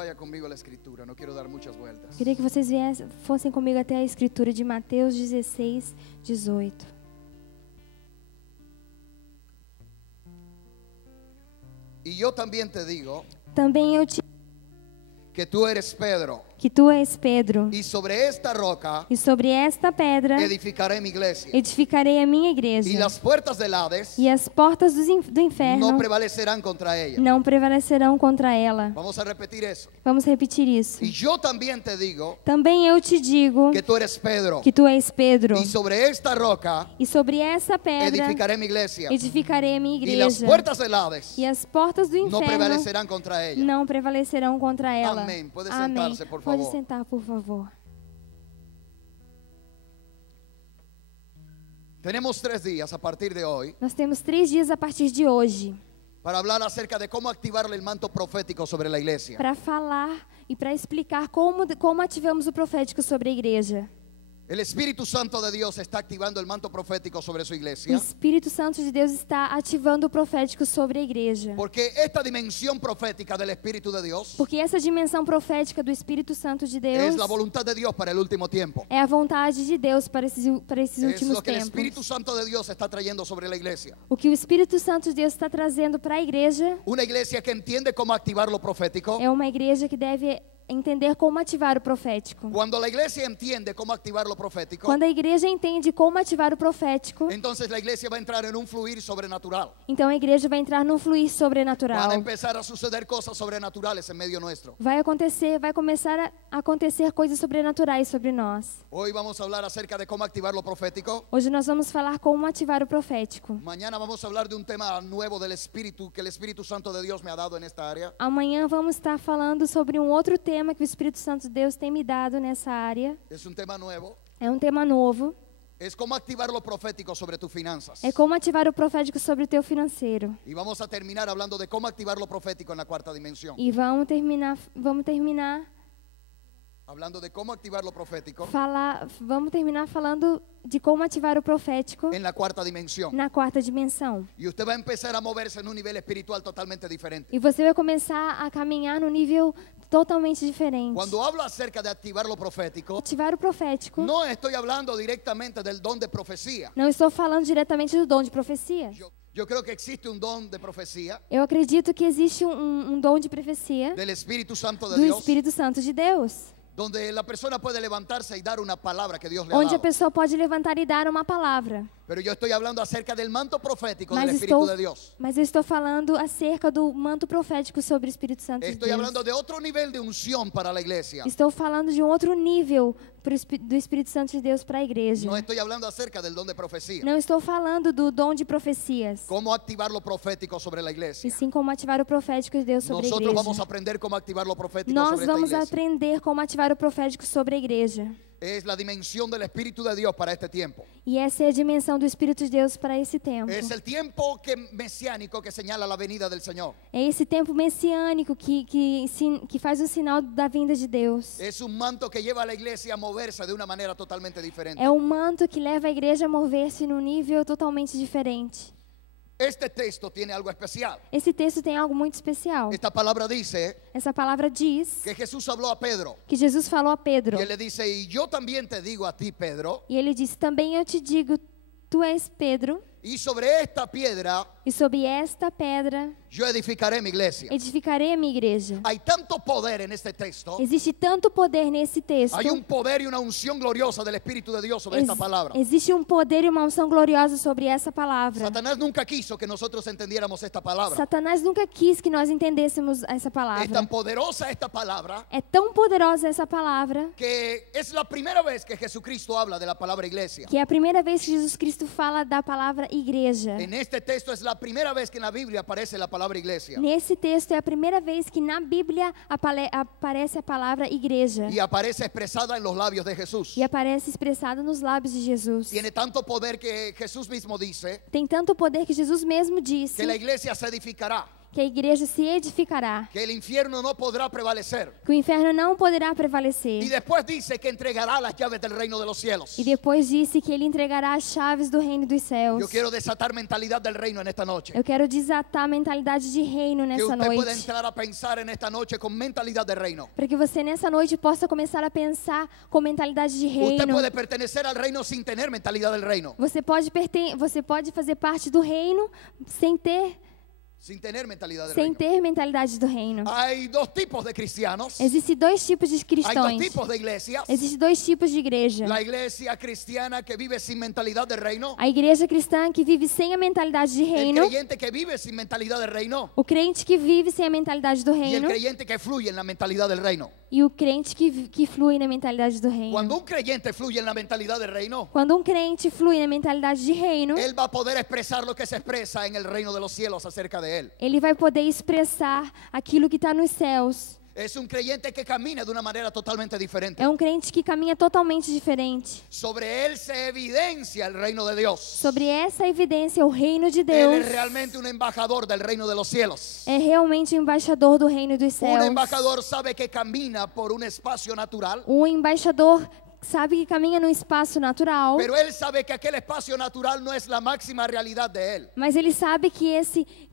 vaya conmigo a la escritura, no quiero dar muchas vueltas. Queria que vocês fossem comigo até a escritura de Mateus 16, 18. Y yo también te digo Também eu te que tú eres Pedro, que tu és Pedro, y sobre esta roca e sobre esta pedra edificaré mi iglesia, edificarei a minha y igreja, las puertas del Hades e as portas do inferno no prevalecerán contra ella. não prevalecerão contra ela. Vamos a repetir eso. Vamos repetir isso. Y yo también te digo Também eu te digo que tú eres Pedro, que tu és Pedro, y sobre esta roca e sobre essa pedra edificaré mi iglesia, edificarei a minha y las igreja, puertas del Hades e as portas do no inferno prevalecerán contra ella. não prevalecerão contra ela. Amém. Pode Amém. sentar-se, por Pode favor. sentar, por favor. Tenemos 3 días a partir de hoy Nós temos 3 dias a partir de hoje para hablar acerca de cómo activar el manto profético sobre la iglesia. para falar e para explicar como ativamos o profético sobre a igreja. El Espíritu Santo de Dios está activando el manto profético sobre su O iglesia, Espírito Santo de Deus está ativando o profético sobre a igreja. porque esta dimensión profética del Espíritu de Dios Porque essa dimensão profética do Espírito Santo de Deus es la voluntad de Dios para el último tiempo. é a vontade de Deus para esses Es últimos lo que el Espíritu tempos. Santo de Dios está trayendo sobre la iglesia. O que o Espírito Santo de Deus está trazendo para a igreja Una iglesia que entiende cómo activar lo profético. é uma igreja que deve entender como ativar o profético. Cuando la iglesia entiende cómo activar lo profético, Quando a igreja entende como ativar o profético, entonces la iglesia va a entrar en un fluir sobrenatural. então a igreja vai entrar num fluir Van a sobrenatural. empezar a suceder cosas sobrenaturales en medio nuestro. Vai começar a acontecer coisas sobrenaturais sobre nós. Hoy vamos a hablar acerca de cómo activar lo profético. Hoje nós vamos falar como ativar o profético. Mañana vamos a hablar de un tema nuevo del Espíritu que el Espíritu Santo de Dios me ha dado en esta área. Amanhã vamos estar falando sobre um outro tema que o Espírito Santo de Deus tem me dado nessa área. Es un tema nuevo. É um tema novo. Es cómo activar lo profético sobre tus finanzas. É como ativar o profético sobre o teu financeiro. Y vamos a terminar hablando de cómo activar lo profético en la 4ª dimensión. E vamos terminar Hablando de cómo activar lo profético falando de como ativar o profético en la 4ª dimensión. na 4ª dimensão. Y usted va a empezar a moverse en un nivel espiritual totalmente diferente. E você vai começar a caminhar num nível totalmente diferente. Cuando hablo acerca de activar lo profético, Ativar o profético. no estoy hablando directamente del don de profecía. Não estou falando diretamente do dom de profecia. Yo creo que existe un don de profecía Eu acredito que existe um dom de profecia del Espíritu Santo de do Dios, Espírito Santo de Deus, donde la persona puede levantarse y dar una palabra que Dios le ha onde a dado. pessoa pode levantar e dar uma palavra. Pero yo estoy hablando acerca del manto profético del Mas Espíritu de Dios. eu estou falando acerca do manto profético sobre o Espírito Santo de Estoy Deus. hablando de otro nivel de unción para la iglesia. Estou falando de um outro nível do Espírito Santo de Deus para a igreja. No estoy hablando acerca del don de profecía. Não estou falando do dom de profecias, Cómo activar lo profético sobre la e iglesia. sim como ativar o profético de Deus sobre a Nosotros vamos a igreja. aprender cómo activar lo profético Nós sobre esta vamos iglesia. aprender como ativar o profético sobre a igreja. Es la dimensión del Espíritu de Dios para este tiempo. E essa é a dimensão do Espírito de Deus para esse tempo. Es el tiempo mesiánico que señala la venida del Señor. É esse tempo messiânico que faz o sinal da vinda de Deus. Es un manto que lleva a la iglesia a moverse de una manera totalmente diferente. É um manto que leva a igreja a mover-se num nível totalmente diferente. Este texto tiene algo especial. Esse texto tem algo muito especial. Esta palabra dice Essa palavra diz que Jesús habló a Pedro que Jesus falou a Pedro. y él le dice, y yo también te digo a ti, Pedro, E ele disse: também eu te digo, tu és Pedro, y sobre esta piedra e sobre esta pedra yo edificaré mi iglesia. edificarei a minha igreja. Hay tanto poder en este texto. Existe tanto poder nesse texto. Hay un poder y una unción gloriosa del Espíritu de Dios sobre esta palabra. Existe um poder e uma unção gloriosa sobre essa palavra. Satanás nunca quiso que nosotros entendiéramos esta palabra. Satanás nunca quis que nós entendêssemos essa Es palavra. tan poderosa esta palabra É tão poderosa essa palavra que es la primera vez que Jesucristo habla de la palabra iglesia. que é a primeira vez que Jesus Cristo fala da palavra igreja. En este texto es la primera vez que en la Biblia aparece la palabra iglesia. Nesse texto é a primeira vez que na Bíblia aparece a palavra igreja. Y aparece expresada en los labios de Jesús. E aparece expressado nos lábios de Jesus. Tiene tanto poder que Jesús mismo dice Tem tanto poder que Jesus mesmo disse que la iglesia se edificará que a igreja se edificará, que el infierno no podrá prevalecer. que o inferno não poderá Y prevalecer. después dice que entregará las llaves del reino de los cielos. E depois disse que ele entregará as chaves do reino dos céus. Yo quiero desatar mentalidad del reino en esta noche. Eu quero desatar a mentalidade de reino Que nessa usted pueda noite. entrar a pensar en esta noche con mentalidad de reino. Para que você nessa noite possa começar a pensar com mentalidade de Usted reino. puede pertenecer al reino sin tener mentalidad del reino. Você pode fazer parte do reino sem ter Sin tener mentalidad del sem reino. ter mentalidade do reino. Hay dos tipos de cristianos. Existem dois tipos de Hay dos cristãos. tipos de iglesias. Existem dois tipos de igreja. La iglesia cristiana que vive sin mentalidad de reino. A igreja cristã que vive sem a mentalidade de El reino. creyente que vive sin mentalidad de reino. O crente que vive sem a mentalidade do Y el reino. creyente que fluye en la mentalidad del reino. E o crente que flui na mentalidade do reino. Cuando un creyente fluye en la mentalidad del reino, Quando um crente flui na mentalidade de reino, él va a poder expresar lo que se expresa en el reino de los cielos acerca de él. ele vai poder expressar aquilo que está nos céus. Es un creyente que camina de una manera totalmente diferente. É um crente que caminha totalmente diferente. Sobre él se evidencia el reino de Dios. Sobre essa evidência, o reino de Él Deus es realmente un embajador del reino de los cielos. é realmente o embaixador do reino dos Un céus. embajador sabe que camina por un espacio natural, O embaixador sabe que caminha num espaço natural, pero él sabe que aquel espacio natural no es la máxima realidad de él. mas ele sabe que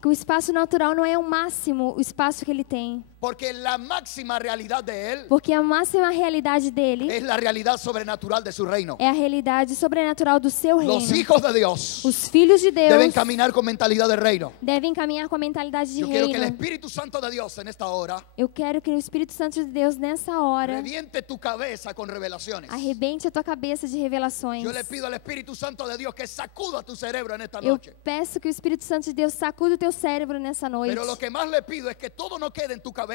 o espaço natural não é o máximo, o espaço que ele tem. Porque la máxima realidad de él Porque a máxima realidade dele es la realidad sobrenatural de su reino. é a realidade sobrenatural do seu Los reino. hijos de Dios Os filhos de Deus deben caminar con mentalidad de reino. devem caminhar com a mentalidade de Yo quiero que el reino. Espíritu Santo de Dios en esta hora Eu quero que o Espírito Santo de Deus nessa hora reviente tu cabeza con revelaciones. arrebente a tua cabeça de revelações. Yo le pido al Espíritu Santo de Dios que sacuda tu cerebro en esta Eu noche. peço que o Espírito Santo de Deus sacude o teu cérebro nessa noite. Pero lo que más le pido es que todo no quede en tu cabeza,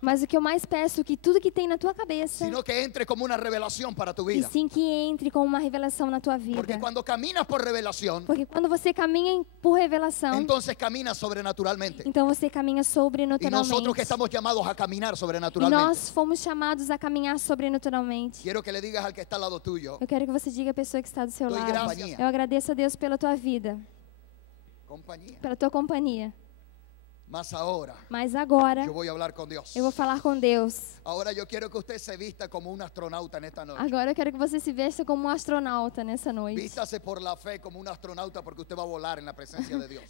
Mas o que eu mais peço é que tudo que tem na tua cabeça, sino que entre como una revelación para tu e vida. sim que entre como uma revelação na tua Porque vida. cuando caminas por revelación, Porque quando você caminha por revelação, entonces caminas sobrenaturalmente. então você caminha Y sobrenaturalmente. nosotros que estamos llamados a caminar E sobrenaturalmente. nós fomos chamados a caminhar sobrenaturalmente. Quiero que le digas al que está al lado tuyo, Eu quero que você diga à pessoa que está do seu Doy lado: gracias. eu agradeço a Deus pela tua vida, compañía. pela tua companhia. Mas ahora Mas agora yo voy a hablar con Dios. eu vou falar com Deus. Ahora yo quiero que usted se vista como un astronauta en esta noche. Agora eu quero que você se vesta como um astronauta nessa noite. Vístase por la fe como un astronauta porque usted va a volar en la presencia de Dios.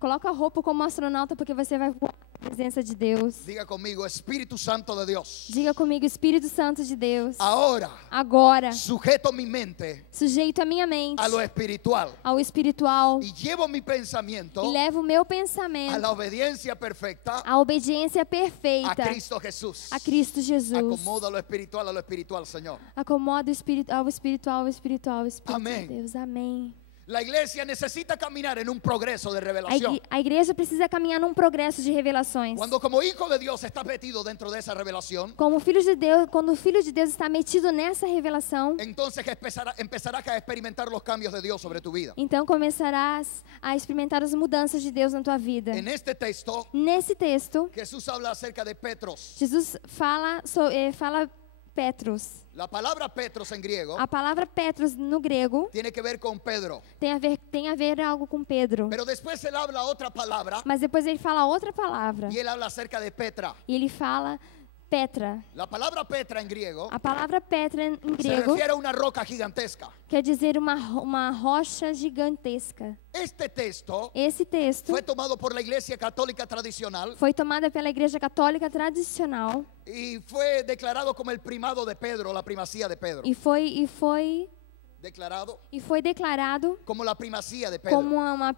Coloca a roupa como um astronauta porque você vai voar na presença de Deus. Diga conmigo, Espíritu Santo de Dios. Diga comigo: Espírito Santo de Deus. Ahora Agora sujeto mi mente sujeito a minha mente a lo espiritual ao espiritual y llevo mi pensamiento e levo o meu a pensamento la obediencia perfecta à obediência a perfeita Cristo Jesús. a Cristo Jesus. Acomoda lo espiritual, Señor. Acomoda o espiritual, ao espiritual, ao Espírito Amém. de Deus. Amém. La iglesia necesita caminar en un progreso de A revelación. igreja precisa caminhar num progresso de revelações. Cuando como hijo de Dios estás metido dentro de esa revelación, Como filho de Deus, quando o filho de Deus está metido nessa revelação, entonces empezarás a experimentar los cambios de Dios sobre tu vida. então começarás a experimentar as mudanças de Deus na tua vida. En este texto, Nesse texto, Jesús habla acerca de Petros. Jesus fala Petros. La palabra Petros en griego A palavra Petros no grego tiene que ver con Pedro. tem a ver algo com Pedro. Pero después él habla otra palabra Mas depois ele fala outra palavra. y él habla acerca de Petra. E ele fala Petra. La palabra Petra en griego A palavra Petra em se grego refiere a una roca gigantesca. quer dizer uma rocha gigantesca. Este texto Esse texto fue tomado por la Iglesia Católica Tradicional foi tomado pela Igreja Católica Tradicional y fue declarado como el primado de Pedro, la primacía de Pedro. e foi Declarado como la primacía de Pedro. como a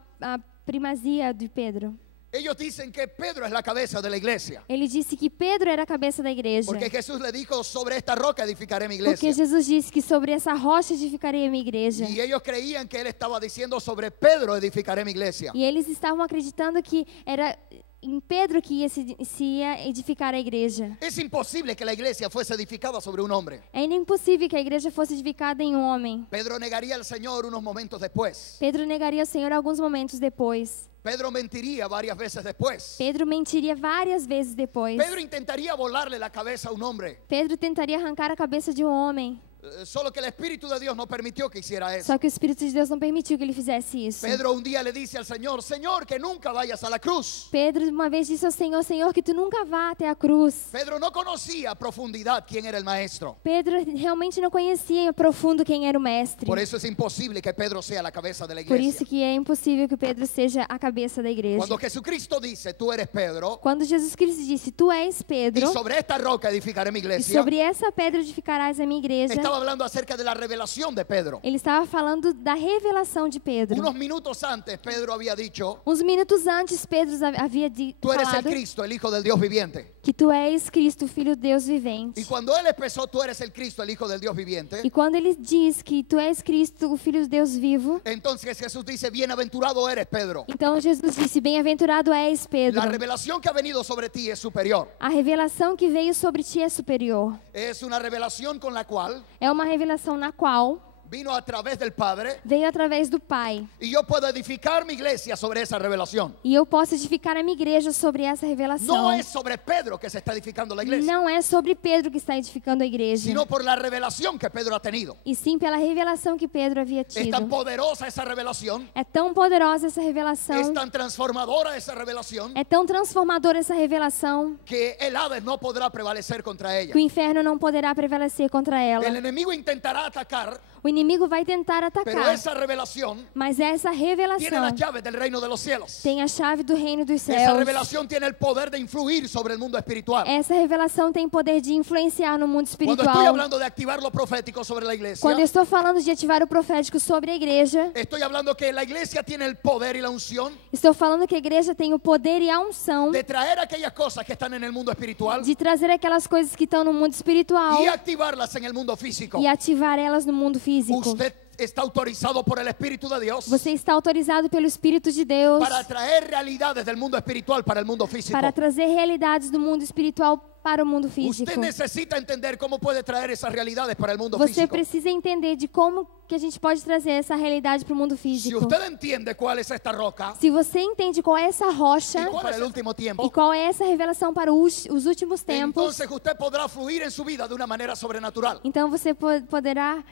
primazia de Pedro. Ellos dicen que Pedro es la cabeza de la iglesia. Ele disse que Pedro era a cabeça da igreja. Porque Jesús le dijo, sobre esta roca edificaré mi Porque iglesia. Jesus disse que sobre essa rocha edificarei a minha igreja. Y ellos creían que él estaba diciendo, sobre Pedro edificaré mi iglesia. E eles estavam acreditando que era em Pedro que se ia edificar a igreja. Es imposible que la iglesia fuese edificada sobre un hombre. É impossível que a igreja fosse edificada em um homem. Pedro negaría al Señor unos momentos después. Pedro negaria o Senhor alguns momentos depois. Pedro mentiría varias veces después. Pedro mentiria várias vezes depois. Pedro intentaría volarle la cabeza a un hombre. Pedro tentaria arrancar a cabeça de um homem. Solo que el Espíritu de Dios no permitió que hiciera eso. Só que o Espírito de Deus não permitiu que ele fizesse isso. Pedro un día le dice al Señor, Señor, que nunca vayas a la cruz. Pedro uma vez disse ao Senhor, Senhor, que tu nunca vá até a cruz. Pedro no conocía a profundidad quién era el maestro. Pedro realmente não conhecia profundo quem era o mestre. Por eso es imposible que Pedro sea la cabeza de la Por iglesia. isso que é impossível que Pedro seja a cabeça da igreja. Cuando Jesucristo dice, tú eres Pedro, Quando Jesus Cristo disse, tu és y Pedro, sobre esta roca edificaré mi e iglesia, sobre essa pedra edificarás a minha igreja. estaba hablando acerca de la revelación de Pedro. Ele estava falando da revelação de Pedro. Unos minutos antes, Pedro había dicho, Uns minutos antes, Pedro havia tú eres el falado Cristo, el Hijo del Dios viviente. que tu és Cristo, Filho de Deus vivente. Y cuando él expresó, tú eres el Cristo, el Hijo del Dios viviente, E quando ele diz que tu és Cristo, o Filho de Deus vivo, entonces Jesús dice, bienaventurado eres Pedro. então Jesus disse, bem-aventurado és Pedro. La revelación que ha venido sobre ti es superior. A revelação que veio sobre ti é superior. Es una revelación con la cual É uma revelação na qual vino a través del Padre, veio através do Pai. y yo puedo edificar mi iglesia sobre esa revelación. E eu posso edificar a minha igreja sobre essa revelação. No es sobre Pedro que se está edificando la iglesia, Não é sobre Pedro que está edificando a igreja, sino por la revelación que Pedro ha tenido. e sim pela revelação que Pedro havia Es tan tido. poderosa esa revelación, É tão poderosa essa es revelação, tan transformadora esa revelación, é tão transformadora essa revelação, que el Hades no podrá prevalecer contra ella. que o inferno não poderá prevalecer contra ela. El enemigo intentará atacar, O inimigo vai tentar pero atacar, esa revelación mas essa tiene revelação las llaves del reino de los cielos. tem a chave do reino dos Esa céus. revelación tiene el poder de influir sobre el mundo espiritual. Essa revelação tem poder de influenciar no mundo Cuando estoy espiritual. hablando de activar lo profético sobre la iglesia, Quando eu estou falando de ativar o profético sobre a igreja, estoy hablando que la iglesia tiene el poder y la unción estou falando que a igreja tem o poder e a unção de traer aquellas cosas que están en el mundo espiritual de trazer aquelas coisas que estão no mundo espiritual y activarlas en el mundo físico. e ativar elas no mundo físico. Usted está autorizado por el Espíritu de Dios Você está autorizado pelo Espírito de Deus para traer realidades del mundo espiritual para el mundo físico. para trazer realidades do mundo espiritual para o mundo físico. Usted necesita entender cómo puede traer esas realidades para el mundo Você físico. precisa entender de como que a gente pode trazer essa realidade para o mundo Si físico. usted entiende cuál es esta roca Se você entende qual é essa rocha y cuál es el último e tiempo, qual é essa revelação para os últimos tempos, entonces usted podrá fluir en su vida de una manera sobrenatural. então você poderá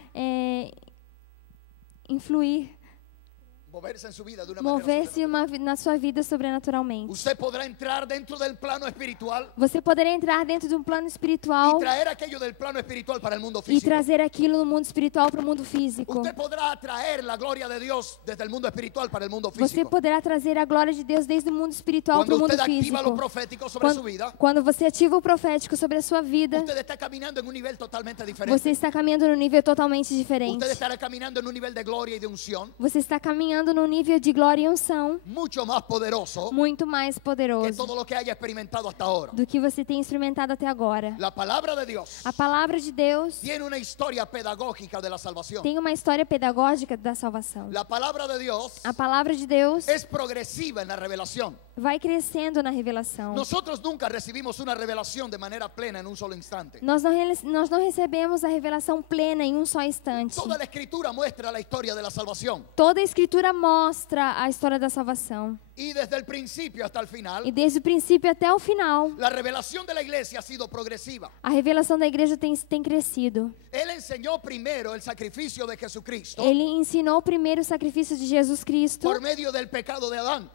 influir, Moverse en su vida de una manera mover-se sobrenatural. na sua vida sobrenaturalmente. Usted podrá entrar dentro del plano espiritual Você poderá entrar dentro de um plano espiritual y traer aquello del plano espiritual para el mundo e físico. trazer aquilo no mundo espiritual para o mundo físico. Usted podrá atraer la gloria de Dios desde el mundo espiritual para el mundo Você físico. poderá trazer a glória de Deus desde o mundo espiritual para Cuando o mundo usted activa lo físico. profético sobre su vida, Quando você ativa o profético sobre a sua vida, usted está caminando en un nivel totalmente diferente. você está caminhando num nível totalmente diferente. Usted estará caminando en un nivel de gloria y de unción Você está caminhando num nível de glória e unção mucho más poderoso muito mais que poderoso todo lo que haya experimentado hasta ahora. do que você tem experimentado até agora. La palabra de Dios A palavra de Deus tiene una historia pedagógica de la salvación. tem uma história pedagógica da salvação. La palabra de Dios A palavra de Deus es progresiva en la revelación. vai crescendo na revelação. Nosotros nunca recibimos una revelación de manera plena en un solo instante. Nós não recebemos a revelação plena em um só instante. Toda la escritura muestra la historia de la salvación. Toda a escritura mostra a história da salvação. Y desde el principio hasta el E final, desde o princípio até o final, la revelación de la iglesia ha sido progresiva. a revelação da igreja tem crescido. Él enseñó primero el sacrificio de Jesucristo Ele ensinou primeiro o sacrifício de Jesus Cristo por medio del pecado de Adán.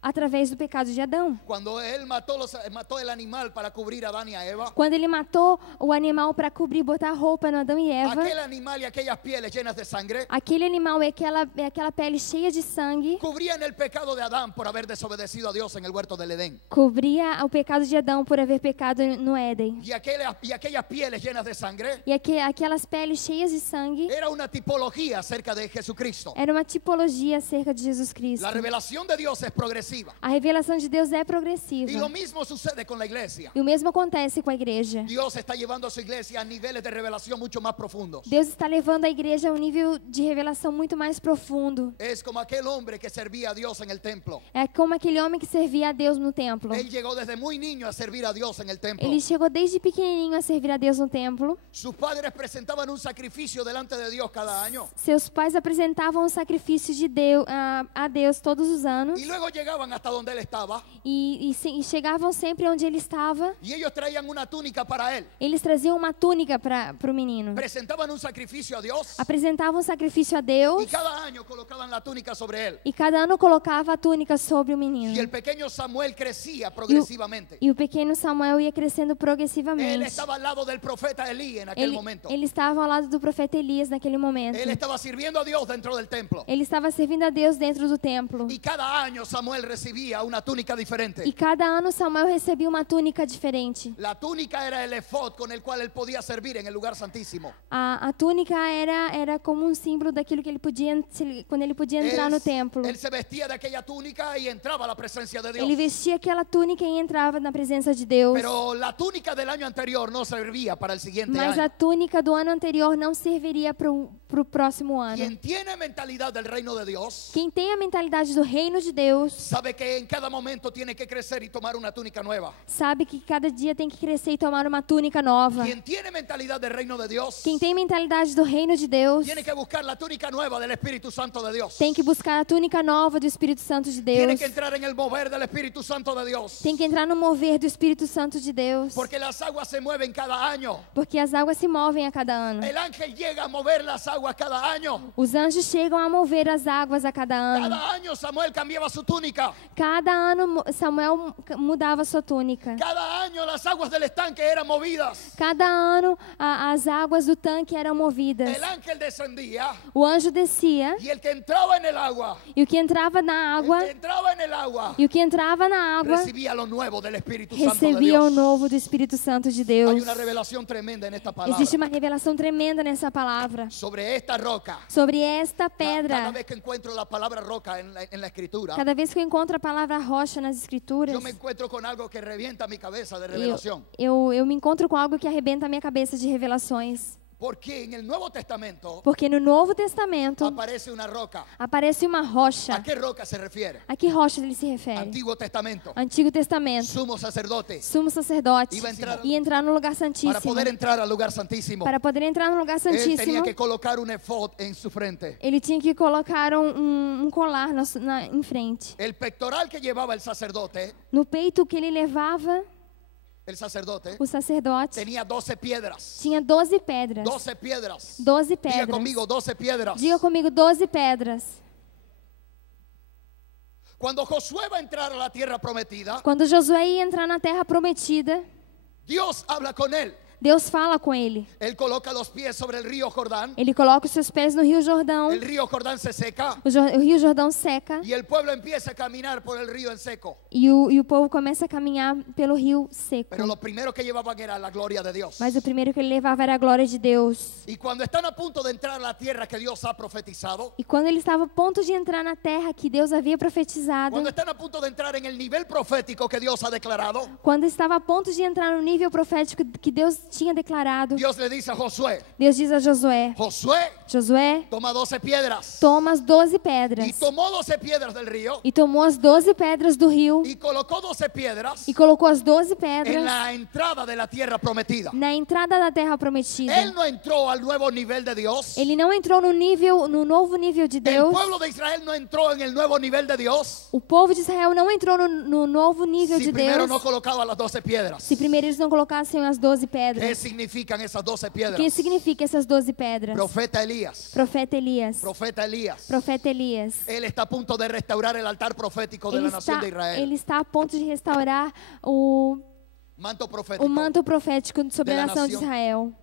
através do pecado de Adão. Cuando él mató el animal para cubrir a Adán y a Eva, Quando ele matou o animal para cobrir, botar roupa no Adão e Eva, aquel animal y aquellas pieles llenas de sangre aquele animal e aquela pele cheia de sangue cubrían el pecado de Adán por haber desobedecido a Dios en el huerto del Edén. cobria o pecado de Adão por haver pecado no Éden. Y aquellas pieles llenas de sangre E aquelas peles cheias de sangue era una tipología acerca de Jesucristo. era uma tipologia acerca de Jesus Cristo. La revelación de Dios es progresiva. A revelação de Deus é Y lo progressiva. mismo sucede con la iglesia. E o mesmo acontece com a igreja. Dios está llevando a su iglesia a niveles de revelación mucho más profundos. Deus está levando a igreja a um nível de revelação muito mais profundo. Es como aquel hombre que servía a Dios en el templo. É como aquele homem que servia a Deus no templo. Él llegó desde muy niño a servir a Dios en el templo. Ele chegou desde pequenininho a servir a Deus no templo. Sus padres presentaban un sacrificio delante de Dios cada año. Seus pais apresentavam um sacrifício de Deus, a Deus todos os anos. Y luego llegaba llegaban hasta donde él estaba e chegavam sempre onde ele estava. y ellos traían una túnica para él. Eles traziam uma túnica para o menino. Presentaban un sacrificio a Dios Apresentavam um sacrifício a Deus y cada año colocaban la túnica sobre él. e cada ano colocava a túnica sobre o menino. Y el pequeño Samuel crecía progresivamente. E o pequeno Samuel ia crescendo Él progressivamente. estaba al lado del profeta Elí en aquel momento. Ele estava ao lado do profeta Elias naquele momento. Él estaba sirviendo a Dios dentro del templo. Ele estava servindo a Deus dentro do templo. Y cada año Samuel recibía una túnica diferente. E cada ano Samuel recebia uma túnica diferente. La túnica era el efod con el cual él podía servir en el lugar santísimo. A túnica era como um símbolo daquilo que ele podia, quando ele podia entrar no templo. Él se vestía de aquella túnica y entraba a la presencia de Dios. Ele vestia aquela túnica e entrava na presença de Deus. Pero la túnica del año anterior no servía para el siguiente Mas a año. túnica do ano anterior não serviria para o próximo ano. Quien tiene mentalidad del reino de Dios Quem tem a mentalidade do reino de Deus sabe que en cada momento tiene que crecer y tomar una túnica nueva. sabe que cada dia tem que crescer e tomar uma túnica nova. Quien tiene mentalidad del reino de Dios Quem tem mentalidade do reino de Deus tiene que buscar la túnica nueva del Espíritu Santo de Dios. tem que buscar a túnica nova do Espírito Santo de Tiene Deus. que entrar en el mover del Espíritu Santo de Dios. Tem que entrar no mover do Espírito Santo de Deus. Porque las aguas se mueven cada año. Porque as águas se movem a cada ano. El ángel llega a mover las aguas cada año. Os anjos chegam a mover as águas a cada ano. Cada año Samuel cambiaba su túnica. Cada ano Samuel mudava sua túnica. Cada año las aguas del estanque eran movidas. Cada ano as águas do tanque eram movidas. El ángel descendía O anjo descia y el que entraba en el agua, e o que entrava na água el que entraba en el agua e o que entrava na água recibía lo nuevo del Espíritu Santo de recebia o Dios. novo do Espírito Santo de Hay Deus. una revelación tremenda en esta palabra. Existe uma revelação tremenda nessa palavra. Sobre esta roca. Sobre esta Cada pedra. vez que encuentro la palabra roca en la escritura, Cada vez que eu encontro a palavra rocha nas escrituras, yo me encuentro con algo que revienta mi cabeza de revelación. eu me encontro com algo que arrebenta a minha cabeça de revelações. Porque en el Nuevo Testamento Porque no Novo Testamento aparece una roca. aparece uma ¿A rocha. qué roca se refiere? A que rocha ele se refere? Antiguo Testamento. Antigo Testamento. Sumo sacerdote. Sumo sacerdote. Iba a entrar- E entrar no lugar Para santíssimo. poder entrar al lugar santísimo, Para poder entrar no lugar él tenía santíssimo, que colocar un efod en su frente. ele tinha que colocar um colar em frente. El pectoral que llevaba el sacerdote, No peito que ele levava, o sacerdote tenía 12 piedras. tinha 12 pedras. 12 piedras. 12 Diga pedras. conmigo, 12 piedras. Diga comigo, 12 pedras. Cuando Josué va a entrar a la tierra prometida, Quando Josué ia entrar na terra prometida, Dios habla con él. Deus fala com ele. Él coloca los pies sobre el río Jordán. Ele coloca os seus pés no Rio Jordão. El río Jordán se seca O Rio Jordão seca y el pueblo empieza a caminar por el río en seco. e o povo começa a caminhar pelo rio seco. Pero lo primero que llevaban era la gloria de Dios. Mas o primeiro que ele levava era a glória de Deus. Y cuando están a punto de entrar a la tierra que Dios ha profetizado, E quando ele estava a ponto de entrar na terra que Deus havia profetizado, cuando están a punto de entrar en el nivel profético que Dios ha declarado, quando estava a ponto de entrar no nível profético que Deus tinha declarado, Dios le dice a Josué, Deus diz a Josué: Josué, Josué, toma 12 piedras. toma as 12 Y pedras. tomó 12 piedras del río E tomou as 12 pedras do rio y colocó 12 piedras e colocou as 12 en pedras la entrada de la tierra prometida. na entrada da terra prometida. Él no entró al nuevo nivel de Dios. Ele não entrou no novo nível de El Deus. pueblo de Israel no entró en el nuevo nivel de Dios O povo de Israel não entrou no novo nível si de primero Deus no colocaba las 12 piedras. se primeiro eles não colocassem as 12 ¿Qué pedras. significan esas 12 piedras? O que significa essas 12 pedras? Profeta Elías. Profeta Elias. Profeta Elías. Profeta Elias. Él está a punto de restaurar el altar profético de Ele la nación de Israel. está a ponto de restaurar o Manto profético. manto profético sobre de a la nação de nación. Israel.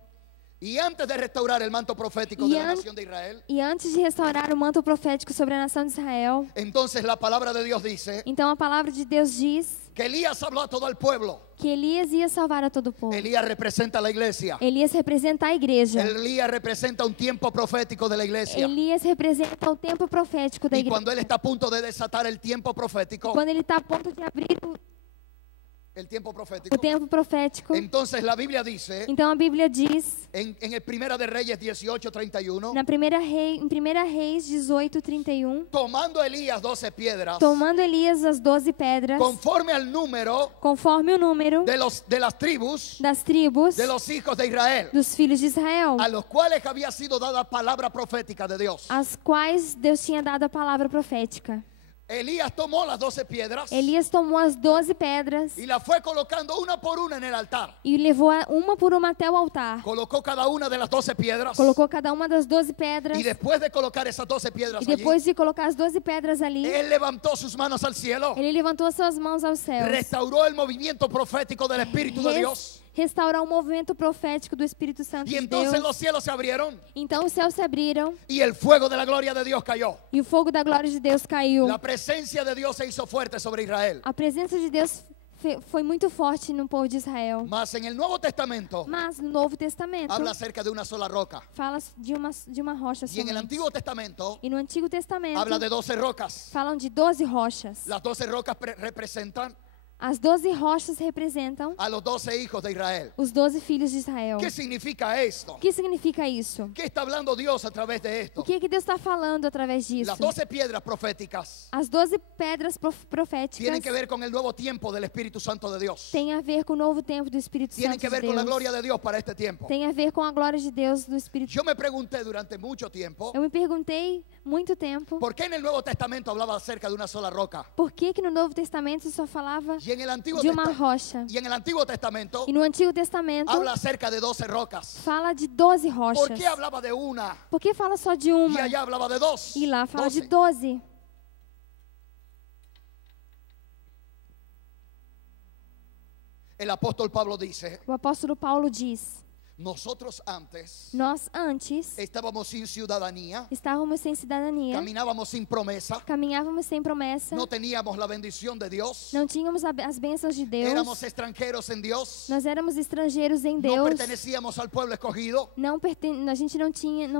Y antes de restaurar el manto profético Y de la an- nación de Israel, E antes de restaurar o manto profético sobre a nação de Israel, entonces la palabra de Dios dice então a palavra de Deus diz que Elías habló a todo el pueblo. que Elias ia salvar a todo o povo. Elías representa a la iglesia. Elias representa a igreja. Elías representa un tiempo profético de la iglesia. Elias representa o tempo profético da Y igreja. cuando él está a punto de desatar el tiempo profético, Quando ele está a ponto de abrir el tiempo o profético, tempo profético, entonces la Biblia dice então a Bíblia diz en el Primera de Reyes 18:31, em 1 Reis 18:31, tomando Elías 12 piedras, tomando Elias as 12 pedras, conforme al número conforme o número de las tribus das tribos de los hijos de Israel, dos filhos de Israel, a los cuales había sido dada palabra profética de Dios. às quais Deus tinha dado a palavra profética. Elías tomó las 12 piedras Elias tomou as 12 pedras y las fue colocando una por una en el altar. e levou uma por uma até o altar. Colocó cada una de las 12 piedras. Colocou cada uma das 12 pedras. Y después de colocar esas 12 piedras E depois allí, de colocar as 12 pedras ali, él levantó sus manos al cielo, ele levantou as suas mãos aos céus. restauró el movimiento profético del Espíritu de Dios. Restaurar o movimento profético do Espírito Santo Y de entonces Deus. los cielos se abrieron Então os céus se abriram y el fuego de la gloria de Dios cayó. e o fogo da glória de Deus caiu. La presencia de Dios se hizo fuerte sobre Israel. A presença de Deus foi muito forte no povo de Israel. Mas en el Nuevo Testamento Mas no Novo Testamento habla acerca de una sola roca. fala de uma rocha Y en el somente. Antiguo Testamento E no Antigo Testamento habla de 12 rocas. falam de 12 rochas. Las 12 rocas representan As 12 rochas representam a los 12 hijos de Israel. os 12 filhos de Israel. ¿Qué significa esto? O que significa isso? ¿Qué está hablando Dios a través de O esto? que Deus está falando através disso? Las 12 piedras proféticas As 12 pedras proféticas tienen que ver con el nuevo tiempo del Espíritu Santo de Dios. têm a ver com o novo tempo do Espírito Tienen Santo que de ver con la Deus. gloria de Dios para este tiempo. Tem a ver com a glória de Deus do Espírito. Yo me pregunté durante mucho tiempo, Eu me perguntei muito tempo ¿por qué en el Nuevo Testamento hablaba acerca de una sola roca? por que no Novo Testamento só falava Y en el Antiguo de uma Testamento, rocha. y en el Antiguo Testamento E no Antigo Testamento habla acerca de 12 rocas. fala de 12 ¿Por rochas. qué hablaba de una Por que fala só de y uma? allá hablaba de dos? E lá fala de 12. 12. El apóstol Pablo dice, O apóstolo Paulo diz: nosotros antes nós antes estábamos sin ciudadanía, estávamos sem cidadania, caminábamos sin promesa, caminhávamos sem promessa, no teníamos la bendición de Dios, não tínhamos as bênçãos de Deus, éramos extranjeros en Dios, nós éramos estrangeiros em no Deus, pertenecíamos al pueblo escogido, a gente não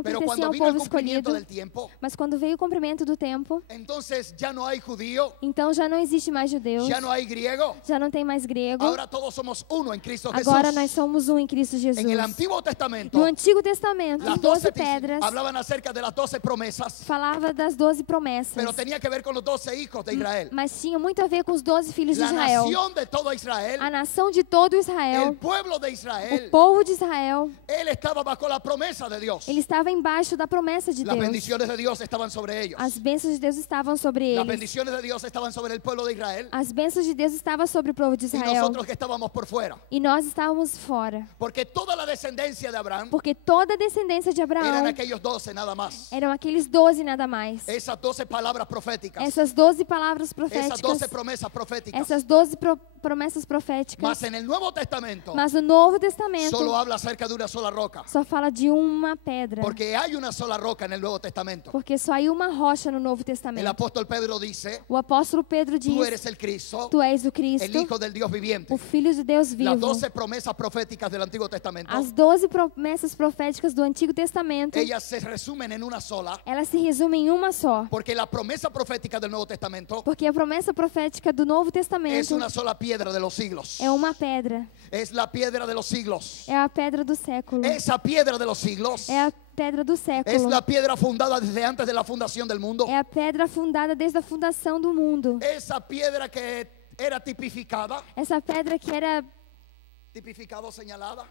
pero pertencia cuando ao vino el povo cumplimiento escolhido, del tiempo, mas quando veio o cumprimento do tempo, entonces ya no hay judío, então já não existe mais judeus, ya no hay griego, já não tem mais grego, ahora todos somos uno en Cristo agora Jesús. nós somos um em Cristo Jesus. En el Antiguo Testamento, No Antigo Testamento, las as 12 12 pedras hablaban acerca de las 12 promesas, falava das 12 promessas, pero tenía que ver con los 12 hijos de Israel. mas tinha muito a ver com os 12 filhos de La Israel. nación de todo Israel, A nação de todo el Israel, pueblo de o Israel, povo de Israel, él estaba bajo la promesa de Dios. ele estava embaixo da promessa de Las Deus. bendiciones de Dios estaban sobre ellos. As bênçãos de Deus estavam sobre Las eles. bendiciones de Dios estaban sobre el pueblo de Israel As bênçãos de Deus estavam sobre o povo de y Israel. nosotros que estábamos por fuera. E nós estávamos fora. Porque toda la descendencia de Abraham Porque toda a descendência de eran Abraão aquellos 12 nada más. eram aqueles 12 nada mais. Esas 12 palabras proféticas, Essas 12 palavras esas proféticas, 12 promesas proféticas. essas 12 promessas proféticas. Mas en el Nuevo Testamento Mas o Novo Testamento solo habla acerca de una sola roca. só fala de uma pedra. Porque hay una sola roca en el Nuevo Testamento. Porque só há uma rocha no Novo El Testamento. apóstol Pedro dice, O apóstolo Pedro tú diz: eres el Cristo, Tu és o el Cristo, Hijo del Dios viviente. o Filho de Deus Las vivo. 12 promesas proféticas del Antiguo Testamento, As 12 promessas proféticas do Antigo Testamento, ellas se resumen en una sola. elas se resumem em uma só. Porque la promesa profética del Nuevo Testamento Porque a promessa profética do Novo es Testamento una sola piedra de los siglos. é uma pedra. Es la piedra de los siglos. É a pedra do século. Esa piedra de los siglos É a pedra do es século. la piedra fundada desde antes de la fundación del mundo. É a pedra fundada desde a fundação do mundo. Esa piedra que era tipificada, Essa pedra que era señalada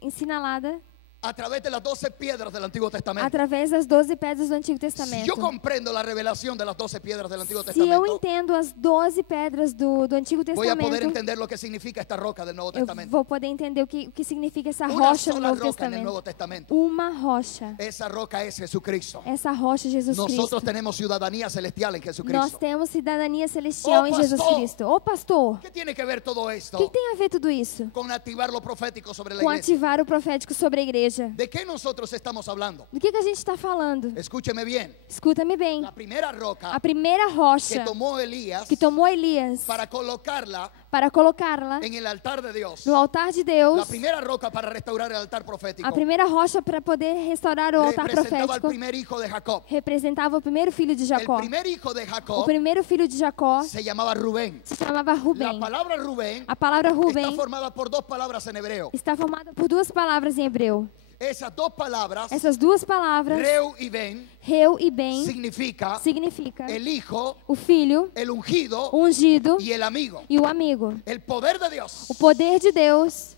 ensinalada a través de las 12 piedras del Antiguo Testamento. através das 12 pedras do Antigo Si Testamento. yo comprendo la revelación de las 12 piedras del Antiguo Se eu Testamento, entendo as 12 pedras do Antigo voy a poder Testamento, entender lo que significa esta roca del Nuevo eu Testamento. vou poder entender o que significa essa Una rocha no sola Novo roca en el Nuevo Testamento. Testamento. Uma rocha. Esa roca es Jesucristo. Essa rocha é Jesus Nosotros Cristo. tenemos ciudadanía celestial en Nós Jesucristo. temos cidadania celestial Ô, em Jesus pastor! Cristo. Ô pastor, ¿Qué tiene que ver todo o esto que tem a ver tudo isso con activar lo profético sobre la com iglesia? ativar o profético sobre a igreja? ¿De qué nosotros estamos hablando? Do que a gente está falando? Escúcheme bien. Escuta-me bem. La primera roca A primeira que rocha tomó Elías que tomou Elias para colocarla para colocá-la en el altar de Dios. no altar de La Deus, primera roca para restaurar el altar profético a primeira rocha para poder restaurar o altar representaba al profético primer hijo de Jacob. representava o primeiro filho de El Jacó. primer hijo de O Jacob primeiro filho de Jacó se llamaba Rubén. se chamava La Rubem. palabra Rubén A palavra está Rubem formada por dos palabras en hebreo. está formada por duas palavras em hebreu. Esas dos palabras, Essas duas palavras, Reu y Ben, Reu e Bem, significa significa el hijo, o filho, el ungido o ungido y el amigo. e o amigo. El poder de Dios O poder de Deus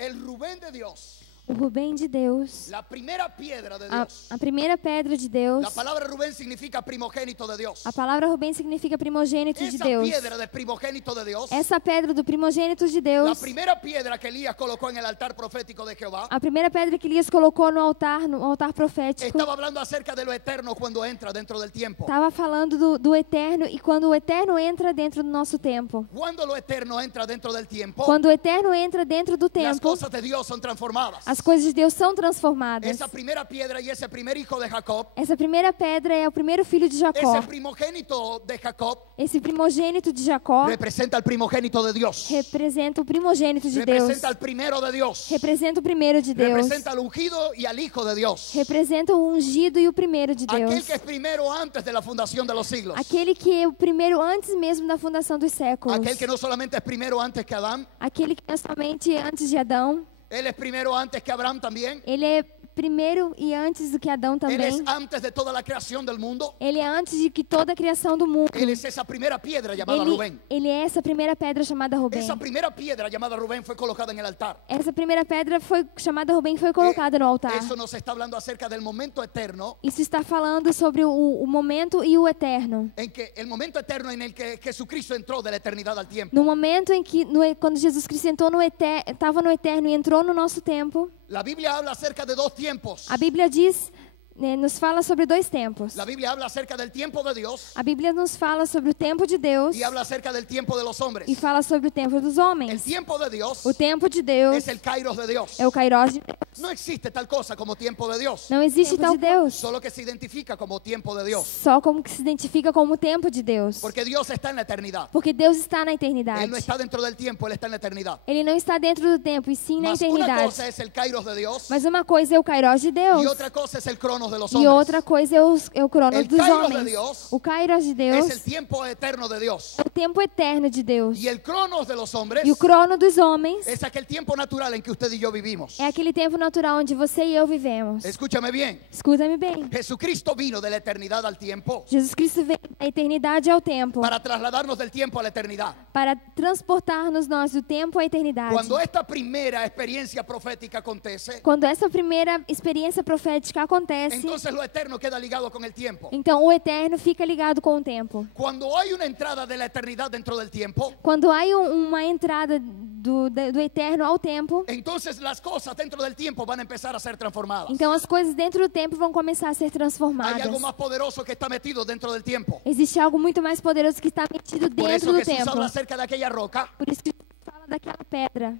El Rubén de Dios, O Rubem de Deus, la primera piedra de a Dios. primeira pedra de Deus. La palabra Rubén significa primogénito de Dios. A palavra Rubem significa primogênito de Esa Deus. piedra de primogénito de Dios, Essa pedra do primogênito de la Deus, primera piedra que Elías colocó en el altar profético de Jehová, a primeira pedra que Elias colocou no altar profético, estaba hablando acerca de lo eterno cuando entra dentro del tiempo. estava falando do eterno, e quando o eterno entra dentro do nosso tempo. Cuando lo eterno entra dentro del tiempo, Quando o eterno entra dentro do las tempo, cosas de Dios son transformadas. as coisas de Deus são transformadas. Esa primera piedra y ese primer hijo de Jacob, Essa primeira pedra é o primeiro filho de Jacó. ese primogénito de Jacob, Esse primogênito de Jacó representa al primogénito de Dios. representa o primogênito de Deus. Representa al primero de Dios. Representa o primeiro de Deus. Representa al ungido y al hijo de Dios. Representa o ungido e o primeiro de Aquel Deus. que es primero antes de la fundación de los siglos. Aquele que é o primeiro antes mesmo da fundação dos séculos. Aquel que no solamente es primero antes que Adán, Aquele que é somente antes de Adão. él es primero antes que Abraham también. Ele é primeiro e antes do que Adão Él es também. antes de toda la creación del mundo. Ele é antes de que toda a criação do mundo. Él es esa primera piedra llamada Rubén. Ele é essa primeira pedra chamada Rubem. Esa primera piedra llamada Rubén fue colocada en el altar. Essa primeira pedra foi chamada Rubem, foi colocada no altar. Eso nos está hablando acerca del momento eterno, Isso está falando sobre o momento e o eterno. en que el momento eterno en el que Jesucristo entró de la eternidad al tiempo. No momento em que, quando Jesus Cristo entrou estava no eterno e entrou no nosso tempo, La Biblia habla acerca de dos tiempos. a Bíblia diz, nos fala sobre dois tempos. La Biblia habla acerca del tiempo de Dios A Bíblia nos fala sobre o tempo de Deus y habla acerca del tiempo de los hombres. e fala sobre o tempo dos El homens. tiempo de Dios O tempo de Deus es el kairos de Dios. é o Kairos de Deus. No existe tal cosa como tiempo de Dios, Não existe tal Deus, solo que se identifica como tiempo de Dios, só como que se identifica como o tempo de Deus. porque Dios está en la eternidad. Porque Deus está na Él eternidade. no está dentro del tiempo, Él está en la eternidad. Ele não está dentro do tempo, e sim na Mas una eternidade. cosa es el kairos de Dios Mas uma coisa é o Kairos de Deus y otra cosa es el cronos de los e hombres. outra coisa é o Cronos El dos Kairos de homens. Dios O Kairos de Deus Es el tiempo eterno de Dios. é o tempo eterno de Deus. Y el cronos de los hombres E o crono dos homens es aquel tiempo natural en que usted y yo vivimos. é aquele tempo natural onde você e eu vivemos. Escúchame bien. Escuta-me bem. Jesucristo vino de la eternidad al tiempo Jesus Cristo veio da eternidade ao tempo para trasladarnos del tiempo a la eternidad. para transportar-nos nós do tempo à eternidade. Cuando esta primera experiencia profética acontece, Quando essa primeira experiência profética acontece, entonces lo eterno queda ligado con el tiempo. então o eterno fica ligado com o tempo. Cuando hay una entrada de la eternidad dentro del tiempo, Quando há uma entrada do eterno ao tempo, entonces las cosas dentro del tiempo van a empezar a ser transformadas. então as coisas dentro do tempo vão começar a ser Hay transformadas. algo más poderoso que está metido dentro del tiempo. Existe algo muito mais poderoso que está metido Por dentro eso do Jesús tempo. habla acerca de aquella roca. Por isso que Jesus fala daquela pedra.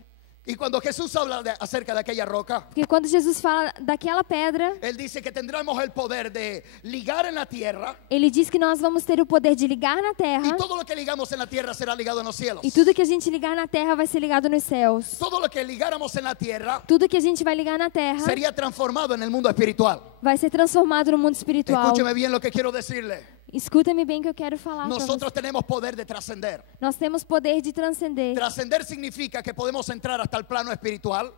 Y cuando Jesús habla acerca de aquella roca, Porque quando Jesus fala daquela pedra, Él dice que tendremos el poder de ligar en la tierra ele diz que nós vamos ter o poder de ligar na y terra, todo lo que ligamos en la tierra será ligado en los cielos. e tudo que a gente ligar na terra vai ser ligado nos céus. Todo lo que ligáramos en la tierra Tudo que a gente vai ligar na terra sería transformado en el mundo espiritual. vai ser transformado no mundo espiritual. Escúcheme bien lo que quiero decirle. Escuta-me bem que eu quero falar pra Nosotros você. tenemos poder de trascender. Nós temos poder de transcender. Trascender significa que podemos entrar hasta el plano espiritual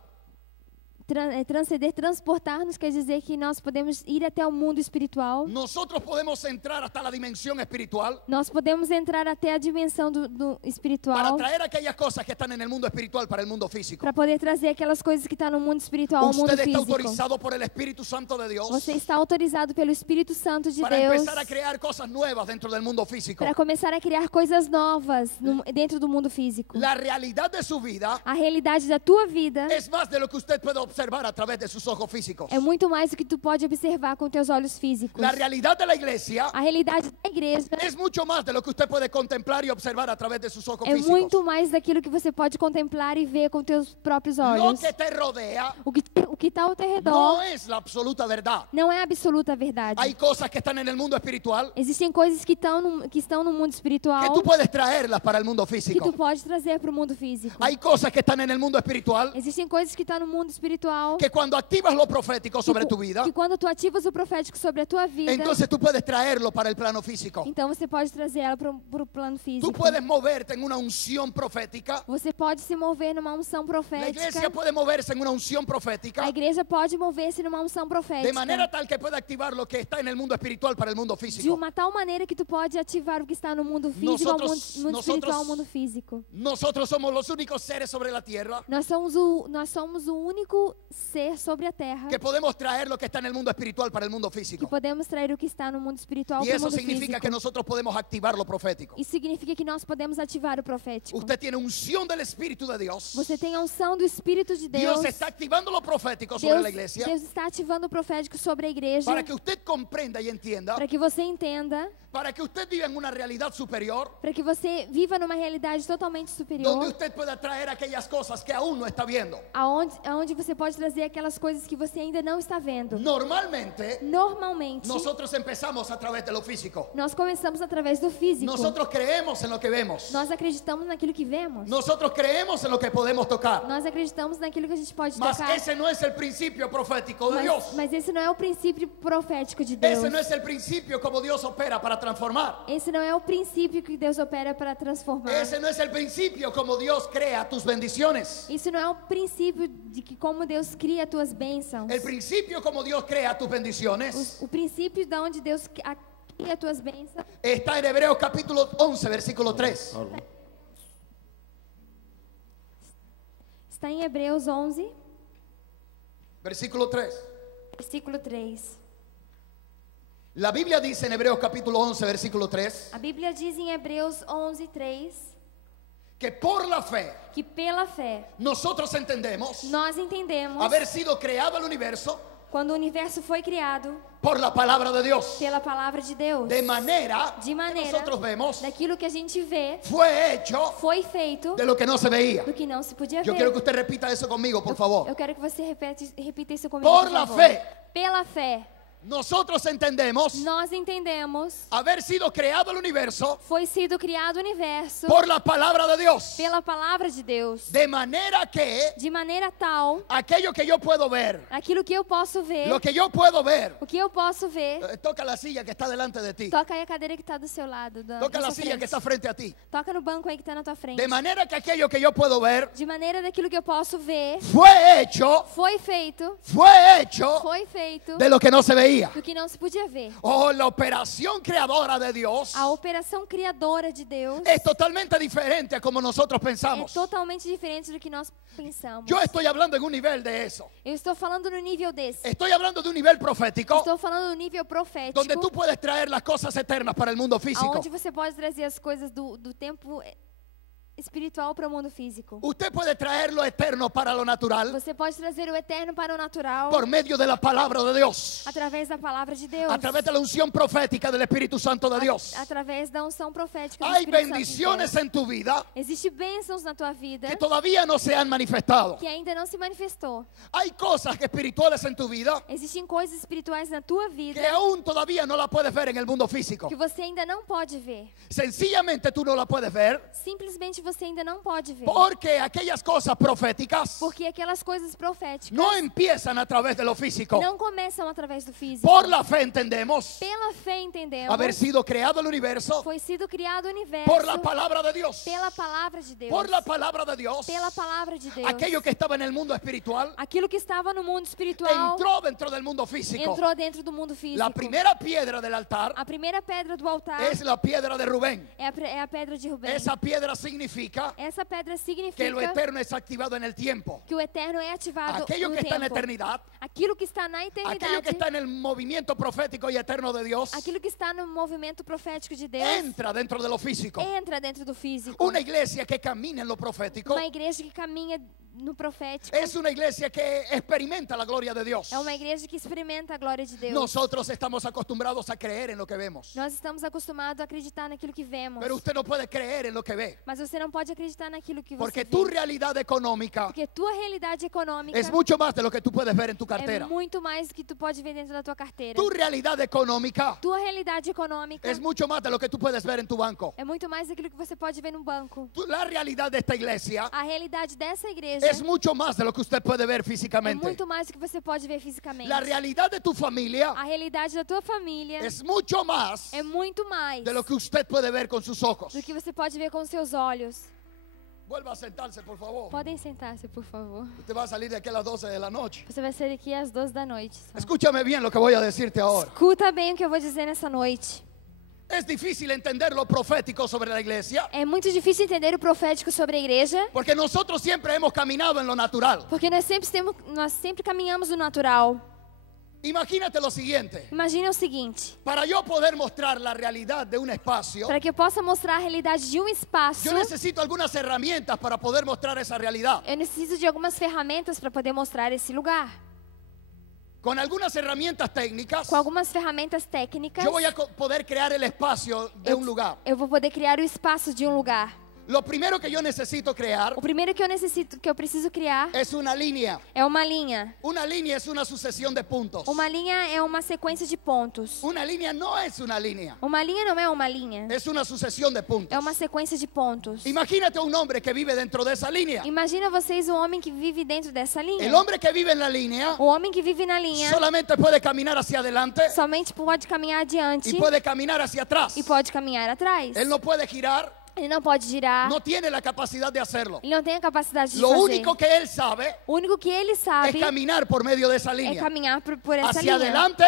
Transcender, transportar-nos, quer dizer que nós podemos ir até o mundo espiritual. Nosotros podemos entrar hasta la dimensión espiritual Nós podemos entrar até a dimensão do para espiritual traer aquellas cosas que están en el mundo espiritual para el mundo físico. para poder trazer aquelas coisas que estão no mundo espiritual ao mundo Usted está físico. autorizado por el Espíritu Santo de Dios Você está autorizado pelo Espírito Santo de para Deus empezar a crear cosas nuevas dentro del mundo físico. para começar a criar coisas novas dentro do mundo físico. La realidad de su vida A realidade da tua vida es más de lo que usted puede observar a través de sus ojos físicos. é muito mais do que tu pode observar com teus olhos físicos. La realidad de la iglesia A realidade da igreja es mucho más de lo que usted puede contemplar y observar a través de sus ojos é físicos. muito mais daquilo que você pode contemplar e ver com teus próprios Lo olhos. que te rodea O que está ao teu redor no es la absoluta verdad. não é a absoluta verdade. Hay cosas que están en el mundo espiritual Existem coisas que estão no mundo que espiritual tú puedes traerlas para el mundo que tu físico. pode trazer para o mundo físico. Hay cosas que están en el mundo espiritual Existem coisas que estão no mundo que espiritual. que cuando activas lo profético sobre tu vida, Que quando tu ativas o profético sobre a tua vida, entonces tú puedes traerlo para el plano físico. então você pode trazer ela para o plano físico. Tú puedes moverte en una unción profética. Você pode se mover numa unção La profética. iglesia puede moverse en una unción profética A igreja pode mover-se numa unção profética. de manera tal que pueda activar lo que está en el mundo espiritual para el mundo De físico. uma tal maneira que tu pode ativar o que está no mundo físico ao mundo espiritual ao mundo físico. Nosotros somos los únicos seres sobre la tierra Nós somos o único ser sobre a terra que podemos traer lo que está en el mundo espiritual para el mundo que físico. podemos trazer o que está no mundo espiritual Y para o eso mundo significa físico. que nosotros podemos activar lo profético. Isso significa que nós podemos ativar o profético. Usted tiene unción del Espíritu de Dios. Você tem a unção do Espírito de Deus. Dios está activando lo profético sobre la iglesia Deus está ativando o profético sobre a igreja para que usted comprenda y entienda, para que você entenda, para que usted viva en una realidad superior para que você viva numa realidade totalmente donde superior, usted pueda traer aquellas cosas que aún no está viendo. aonde você pode trazer aquelas coisas que você ainda não está vendo. Normalmente Normalmente, nosotros empezamos a través de lo físico. nós começamos através do físico. Nosotros creemos en lo que vemos. Nós acreditamos naquilo que vemos. Nosotros creemos en lo que podemos tocar. Nós acreditamos naquilo que a gente pode Mas tocar. ese no es el principio profético de Dios. Mas esse não é o princípio profético de Deus. Ese no es el principio como Dios opera para transformar. Esse não é o princípio que Deus opera para transformar. Ese no es el principio como Dios crea tus bendiciones. Isso não é o princípio de que como Deus cria tuas bênçãos. El principio como Dios crea tus bendiciones O princípio de onde Deus cria tuas bênçãos está en Hebreos capítulo 11, versículo 3. está em Hebreus 11, Versículo 3. versículo 3. La Biblia dice en Hebreos capítulo 11, versículo 3, A Bíblia diz em Hebreus 11, 3, que por la fe que pela fé nosotros entendemos nós entendemos haber sido creado el universo quando o universo foi criado por la palabra de Dios. pela palavra de Deus. De manera De que maneira, nosotros vemos daquilo que a gente vê, fue hecho foi feito de lo que no se veía. do que não se podia Yo ver. quiero que usted repita eso conmigo, por favor. Eu quero que você repita isso comigo, Por por la favor. fe. Pela fé, Nosotros entendemos nós entendemos, haber sido creado el universo foi sido criado o universo por la palabra de Dios. pela palavra de Deus. De manera que De maneira tal, aquello que yo puedo ver, aquilo que eu posso ver, lo que yo puedo ver, o que eu posso ver, toca la silla que está delante de ti. toca aí a cadeira que está do seu lado, Toca na la sua silla que frente. está frente a ti. Toca no banco aí que está na tua frente. De manera que aquello que yo puedo ver De maneira daquilo que eu posso ver, fue hecho foi feito de lo que no se veía. do que não se podia ver. Oh, la operación creadora de Dios A operação criadora de Deus es totalmente diferente a como nosotros é pensamos. totalmente diferente do que nós pensamos. Yo estoy hablando en un nivel de eso. Eu estou falando no nível desse. Estoy hablando de un nivel profético Estou falando no nível profético, donde tú puedes traer las cosas eternas para el mundo físico. onde você pode trazer as coisas do tempo espiritual para o mundo físico. Usted puede traer lo eterno para lo natural Você pode trazer o eterno para o natural por medio de la palabra de Dios, através da palavra de Deus, a través de la unción profética del Espíritu Santo de Dios. através da unção profética do Hay Espírito Santo de bendiciones Deus. en tu vida Existem bênçãos na tua vida que todavía no se han manifestado. que ainda não se manifestou. Hay cosas espirituales en tu vida Existem coisas espirituais na tua vida que aún todavía no la puedes ver en el mundo físico. que você ainda não pode ver. Sencillamente tú no la puedes ver Simplesmente você ainda não pode ver. porque aquellas cosas proféticas Porque aquelas coisas proféticas no empiezan a través de lo físico. não começam através do físico. Por la fe entendemos Pela fé entendemos. haber sido creado el universo Foi sido criado o universo por la palabra de Dios. pela palavra de Deus. Por la palabra de Dios. Pela palavra de Deus. Aquello que estaba en el mundo espiritual Aquilo que estava no mundo espiritual entró dentro del mundo físico. entrou dentro do mundo físico. La primera piedra del altar A primeira pedra do altar es la piedra de Rubén. é a pedra de Rubem. Esa piedra significa Essa pedra que significa lo eterno es activado en el tiempo. que o eterno é ativado Aquello no que está en tempo. eternidad, Aquilo que está na aquello eternidade, que está en el movimiento profético y eterno de Dios, aquilo que está no movimento profético de Deus, entra dentro de lo físico. entra dentro do físico. Una iglesia que camina en lo profético Uma igreja que caminha no profético es una iglesia que experimenta la gloria de Dios. é uma igreja que experimenta a glória de Deus. Nosotros estamos acostumbrados a creer en lo que vemos, Nós estamos acostumados a acreditar naquilo que vemos, pero usted no puede creer en lo que ve. mas você não pode acreditar naquilo que você Porque vê. tu realidad económica Porque tua realidade econômica es mucho más de lo que tú puedes ver en tu é cartera. muito mais do que tu pode ver dentro da tua carteira. Tu realidad económica Tua realidade econômica es mucho más de lo que tú puedes ver en tu banco. é muito mais daquilo que você pode ver no banco. La realidad de esta iglesia A realidade dessa igreja es mucho más de lo que usted puede ver é físicamente. muito mais do que você pode ver fisicamente. La realidad de tu familia A realidade da tua família es mucho más é muito mais de lo que usted puede ver con sus ojos. do que você pode ver com seus olhos. Vuelva a sentarse, por favor. Podem sentar-se, por favor. Usted va a salir de aquí a las 12 de la noche. Você vai sair daqui às 12 da noite. só. Escúchame bien lo que voy a decirte ahora. Escuta bem o que eu vou dizer nessa noite. Es difícil entender lo profético sobre la iglesia É muito difícil entender o profético sobre a igreja, porque nosotros siempre hemos caminado en lo natural. porque nós sempre caminhamos no natural. Imagínate lo siguiente. Imagina o seguinte: Para yo poder mostrar la realidad de un espacio, para que eu possa mostrar a realidade de um espaço, yo necesito algunas herramientas para poder mostrar esa realidad. eu necessito de algumas ferramentas para poder mostrar esse lugar. Con algunas herramientas técnicas, Com algumas ferramentas técnicas, yo voy a poder crear el espacio de un lugar. eu vou poder criar o espaço de um lugar. Lo primero que yo necesito crear O primeiro que eu preciso criar es una línea. é uma linha. Una línea es una sucesión de puntos. Uma linha é uma sequência de pontos. Una línea no es una línea, Uma linha não é uma linha, es una sucesión de puntos. é uma sequência de pontos. Imagínate un hombre que vive dentro de esa línea. Imagina vocês um homem que vive dentro dessa linha. El hombre que vive en la línea O homem que vive na linha solamente puede caminar hacia adelante somente pode caminhar adiante y puede caminar hacia atrás. e pode caminhar atrás. Él no puede girar, Ele não pode girar, no tiene la capacidad de hacerlo. ele não tem a capacidade de Lo fazer. único que él sabe O único que ele es sabe caminar por medio de esa é línea, caminhar por essa hacia linha, adelante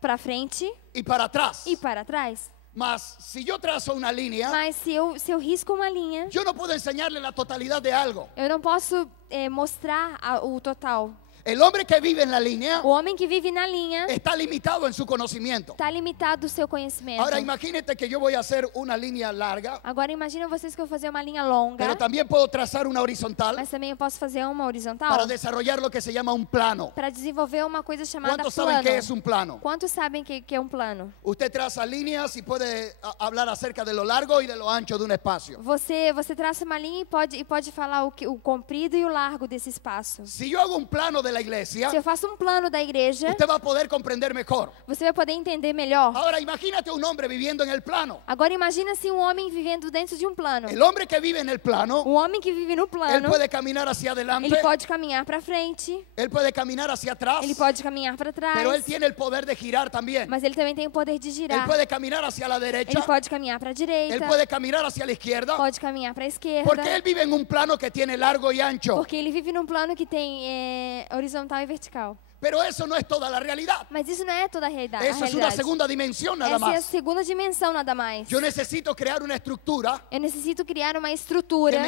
para frente y para atrás. e para trás. Mas si yo trazo una línea, Mas se eu risco uma linha, yo no puedo enseñarle la totalidad de algo. eu não posso mostrar o total. El hombre que vive en la línea O homem que vive na linha está limitado en su conocimiento. está limitado do seu conhecimento. Ahora imagínate que yo voy a hacer una línea larga, Agora imagina vocês que eu vou fazer uma linha longa, pero también puedo trazar una horizontal mas também eu posso fazer uma horizontal para desarrollar lo que se llama un plano. para desenvolver uma coisa chamada ¿Cuántos plano. saben qué es un plano? Quantos sabem que é um plano? Usted traza líneas y puede hablar acerca de lo largo y de lo ancho de un espacio. Você traça uma linha e pode falar o comprido e o largo desse espaço. Si yo hago un plano de la iglesia, Se eu faço um plano da igreja, usted va a poder comprender mejor. você vai poder entender melhor. Ahora imagínate un hombre viviendo en el plano. Agora imagina se um homem vivendo dentro de um plano. El hombre que vive en el plano, O homem que vive no él plano, puede caminar hacia adelante, ele pode caminhar para frente, él puede caminar hacia atrás, ele pode caminhar para pero él trás, tiene el poder de girar también. mas ele também tem o poder de Él girar. puede caminar hacia la derecha, Ele pode caminhar para a él direita, puede caminar hacia la izquierda, pode caminhar para a esquerda, porque él vive en un plano que tiene largo y ancho. porque ele vive num plano que tem horizontal e vertical. Pero eso no es toda la realidad. Mas isso não é toda a realidade. Eso es una segunda dimensión nada Essa é a más. segunda dimensão, nada mais. Yo necesito crear una estructura Eu necessito criar uma que estrutura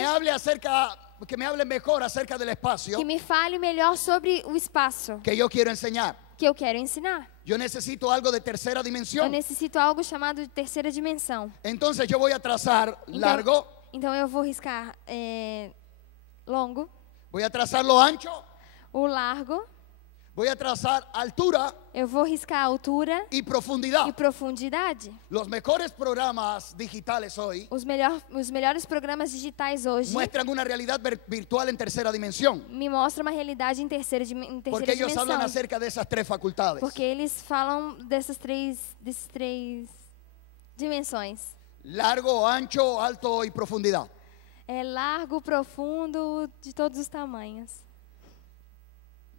me hable mejor acerca del espacio que me fale melhor sobre o espaço que yo quiero enseñar. que eu quero ensinar. Yo necesito algo de tercera Eu dimensión. necessito algo chamado de terceira dimensão. Entonces yo voy a trazar largo, Então eu vou riscar longo, voy a trazar lo ancho, o largo, voy a trazar altura eu vou riscar a altura y e profundidad. profundidade. Los mejores programas digitales hoy Os melhores programas digitais hoje muestran una realidad virtual en tercera dimensión, me mostram uma realidade em terceira porque ellos dimensão. hablan acerca de esas tres facultades. Porque eles falam desses três dimensões. Largo, ancho, alto y profundidad. É largo, profundo, de todos os tamanhos.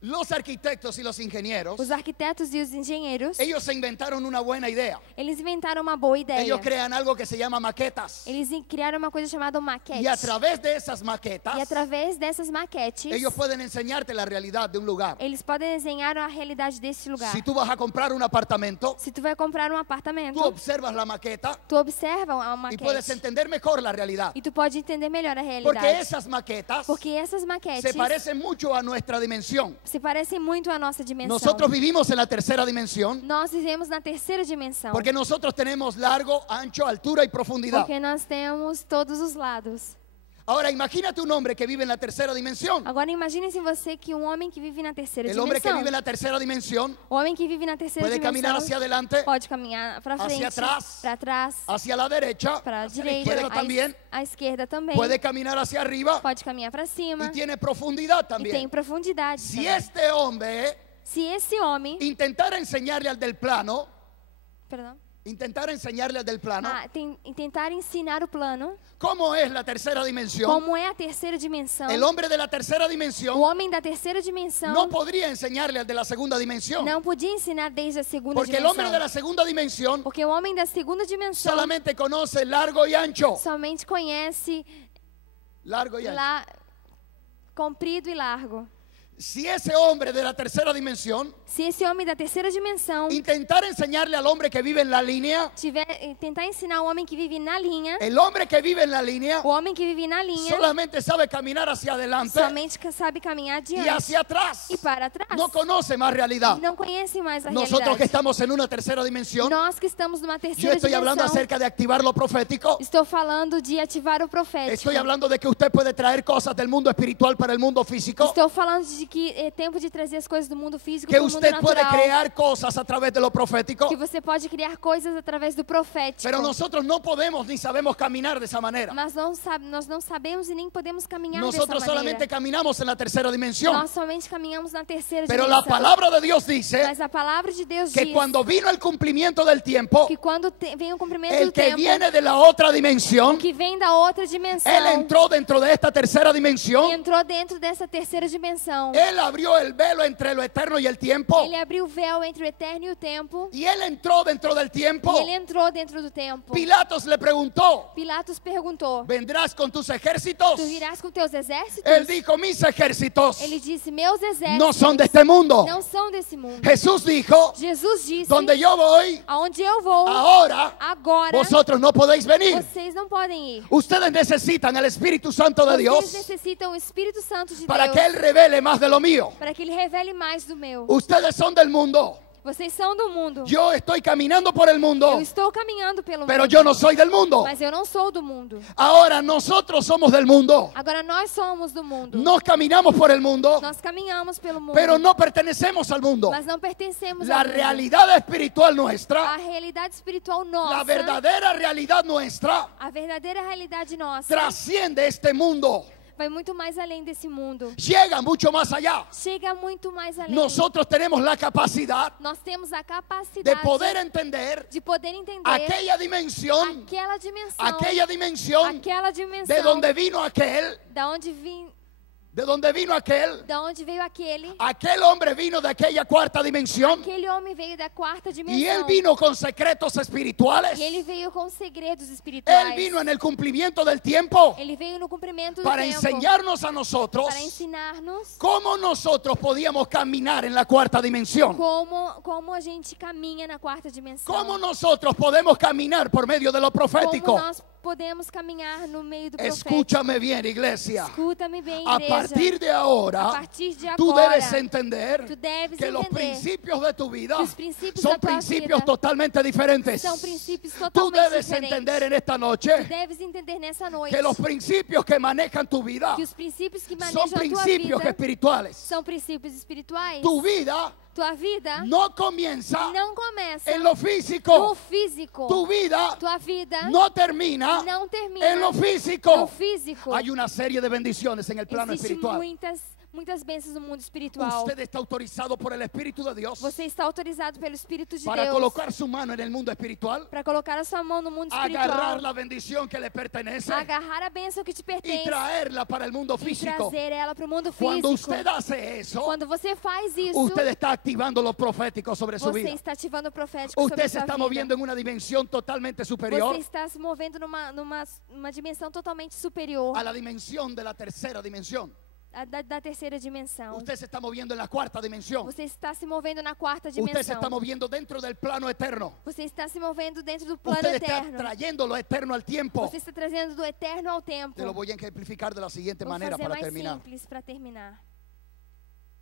Los arquitectos y los ingenieros, Os arquitetos e os engenheiros, ellos se inventaron una buena idea. eles inventaram uma boa ideia. Ellos crean algo que se llama maquetas. Eles criaram uma coisa chamada maquete. Y a través de esas maquetas, E através dessas maquetes, ellos pueden enseñarte la realidad de un lugar. eles podem desenhar a realidade desse lugar. Si tú vas a comprar un apartamento, Se tu vai comprar um apartamento, tú observas la maqueta tu observa a y puedes maquete entender mejor la realidad. e tu pode entender melhor a Porque realidade. esas maquetas Porque essas maquetes se parecen mucho a nuestra dimensión. se parecem muito à nossa dimensão. Nosotros vivimos en la tercera dimensión Nós vivemos na terceira dimensão. porque nosotros tenemos largo, ancho, altura y profundidad. Porque nós temos todos os lados. Ahora imagínate un hombre que vive en la tercera dimensión. Agora imagine-se você que homem que vive na terceira El hombre que dimensão. vive en la tercera dimensión O homem que vive na terceira puede caminar dimensão hacia adelante, pode caminhar para frente, hacia atrás, para trás, hacia la derecha, para a hacia la direita, izquierda también. à esquerda também. Puede caminar hacia arriba Pode caminhar para y cima tiene profundidad e tem también. profundidade. Si também. este hombre Se esse homem, intentara enseñarle al del plano, perdão, tentar ensinar o plano, ¿cómo es la tercera dimensión? como é a terceira dimensão, El hombre de la tercera o dimensión homem da terceira dimensão no podría enseñarle al de la segunda dimensión. não podia ensinar desde a segunda Porque el dimensão. hombre de la segunda dimensión Porque o homem da segunda dimensão solamente conoce largo y ancho. somente conhece Largo y ancho. comprido e largo. Si ese hombre de la tercera dimensión Se esse homem da terceira dimensão intentar enseñarle al hombre que vive en la línea, tentar ensinar o homem que vive na linha, el hombre que vive en la línea o homem que vive na linha solamente sabe caminar hacia adelante somente sabe caminhar y adiante hacia atrás. e para trás. No conoce más realidad. Não conhece mais a Nosotros que realidade. estamos en una tercera dimensión, Nós que estamos numa yo terceira estoy hablando dimensão, acerca de activar lo profético. estou falando de ativar o profético. Estoy hablando de que usted puede traer cosas del mundo espiritual para el mundo físico. Estou falando de que é tempo de trazer as coisas do mundo físico Que para o mundo usted puede natural. crear cosas a través de lo profético. Que você pode criar coisas através do profético. Pero nosotros no podemos ni sabemos caminar de esa manera. Mas nós não sabemos e nem podemos caminhar Nosotros dessa solamente maneira. caminamos en la tercera dimensión. Nós somente caminhamos na terceira Pero la dimensão. palabra de Dios dice Mas a palavra de Deus que diz cuando vino el cumplimiento del tiempo, que quando vem o cumprimento el do que tempo, viene de la otra dimensión, que vem da outra dimensão, él entró dentro de esta tercera e dimensión. entrou dentro dessa terceira dimensão. Él abrió el velo entre lo eterno y el tiempo. Ele abriu o véu entre o eterno e o tempo. Y él entró dentro del tiempo. E ele entrou dentro do tempo. Pilatos le preguntó: Pilatos perguntou: ¿vendrás con tus ejércitos? Tu virás com teus exércitos? Él dijo: mis ejércitos Ele disse: Meus exércitos no son de este mundo. não são desse mundo. Jesús dijo: Jesus disse: donde yo voy, Aonde eu vou, ahora agora vosotros no podéis venir. vocês não podem ir. Ustedes necesitan el Espíritu Santo de Vocês Dios necessitam o Espírito Santo de para Deus que Él revele más de lo mío. para que Ele revele mais do meu. Ustedes son del mundo. Vocês são do mundo. Yo estoy caminando por el mundo, Eu estou caminhando pelo pero mundo, yo no soy del mundo. mas eu não sou do mundo. Ahora nosotros somos del mundo. Agora nós somos do mundo. Nos caminamos por el mundo, Nós caminhamos pelo mundo, pero no pertenecemos al mundo. mas não pertencemos La ao mundo. realidad espiritual A nuestra, realidade espiritual la nossa, verdadera realidad nuestra, a verdadeira realidade nossa, trasciende este mundo. vai muito mais além desse mundo. Llega mucho más allá. Chega muito mais além. Nosotros tenemos la capacidad Nós temos a de capacidade poder entender de poder entender aquella dimensión, aquela dimensão, aquella dimensión aquela dimensão de donde vino aquel, da onde vim, de donde vino aquel. da onde veio aquele. Aquel hombre vino de aquella cuarta dimensión Aquele homem veio da quarta dimensão. y él vino con secretos espirituales. E ele veio com segredos Él espirituais. vino en el cumplimiento del tiempo Ele veio no cumprimento do para tempo enseñarnos a nosotros para ensinar-nos cómo nosotros podíamos caminar en la cuarta dimensión. como a gente caminha na quarta dimensão. Cómo nosotros podemos caminar por medio de lo profético. Como nós podemos caminhar no meio do profético. Escúchame bien, iglesia. Escuta-me bem, A igreja. partir de ahora, A partir de tú agora, debes entender tu deves que los entender principios de tu vida que os princípios son da tua principios vida totalmente diferentes. são princípios Tú totalmente debes diferentes. entender en esta Tu noche deves entender nessa noite que los principios que manejan tu vida que os princípios que manejam son a tua principios vida espirituales. são princípios espirituais. Tu vida Tua vida no comienza não começa en lo no físico. físico. Tu vida Tua vida no termina não termina en lo no físico. físico. Hay una serie de bendiciones en el plano Existem espiritual. muitas bênçãos no mundo espiritual. Usted está autorizado por el Espíritu de Dios Você está autorizado pelo Espírito de para Deus colocar su mano en el mundo espiritual, para colocar a sua mão no mundo agarrar espiritual, la bendición que le pertenece agarrar a bênção que te y pertence traerla para el mundo e físico. trazer ela para o mundo Cuando físico. usted hace eso, Quando você faz isso, usted está activando lo profético sobre su você vida. está ativando o profético sobre Usted a se sua está vida. moviendo en una dimensión totalmente superior Você está se movendo numa dimensão totalmente superior a la dimensión de la tercera dimensión. da terceira dimensão. Usted se está moviendo en la cuarta dimensión. Você está se movendo na quarta Usted se está dimensão. moviendo dentro del plano eterno. Você está se movendo dentro do plano Usted está eterno. trayendo lo eterno al tiempo. Você está trazendo do eterno ao tempo. Te lo voy a ejemplificar de la siguiente Vou manera fazer para mais terminar. simples para terminar.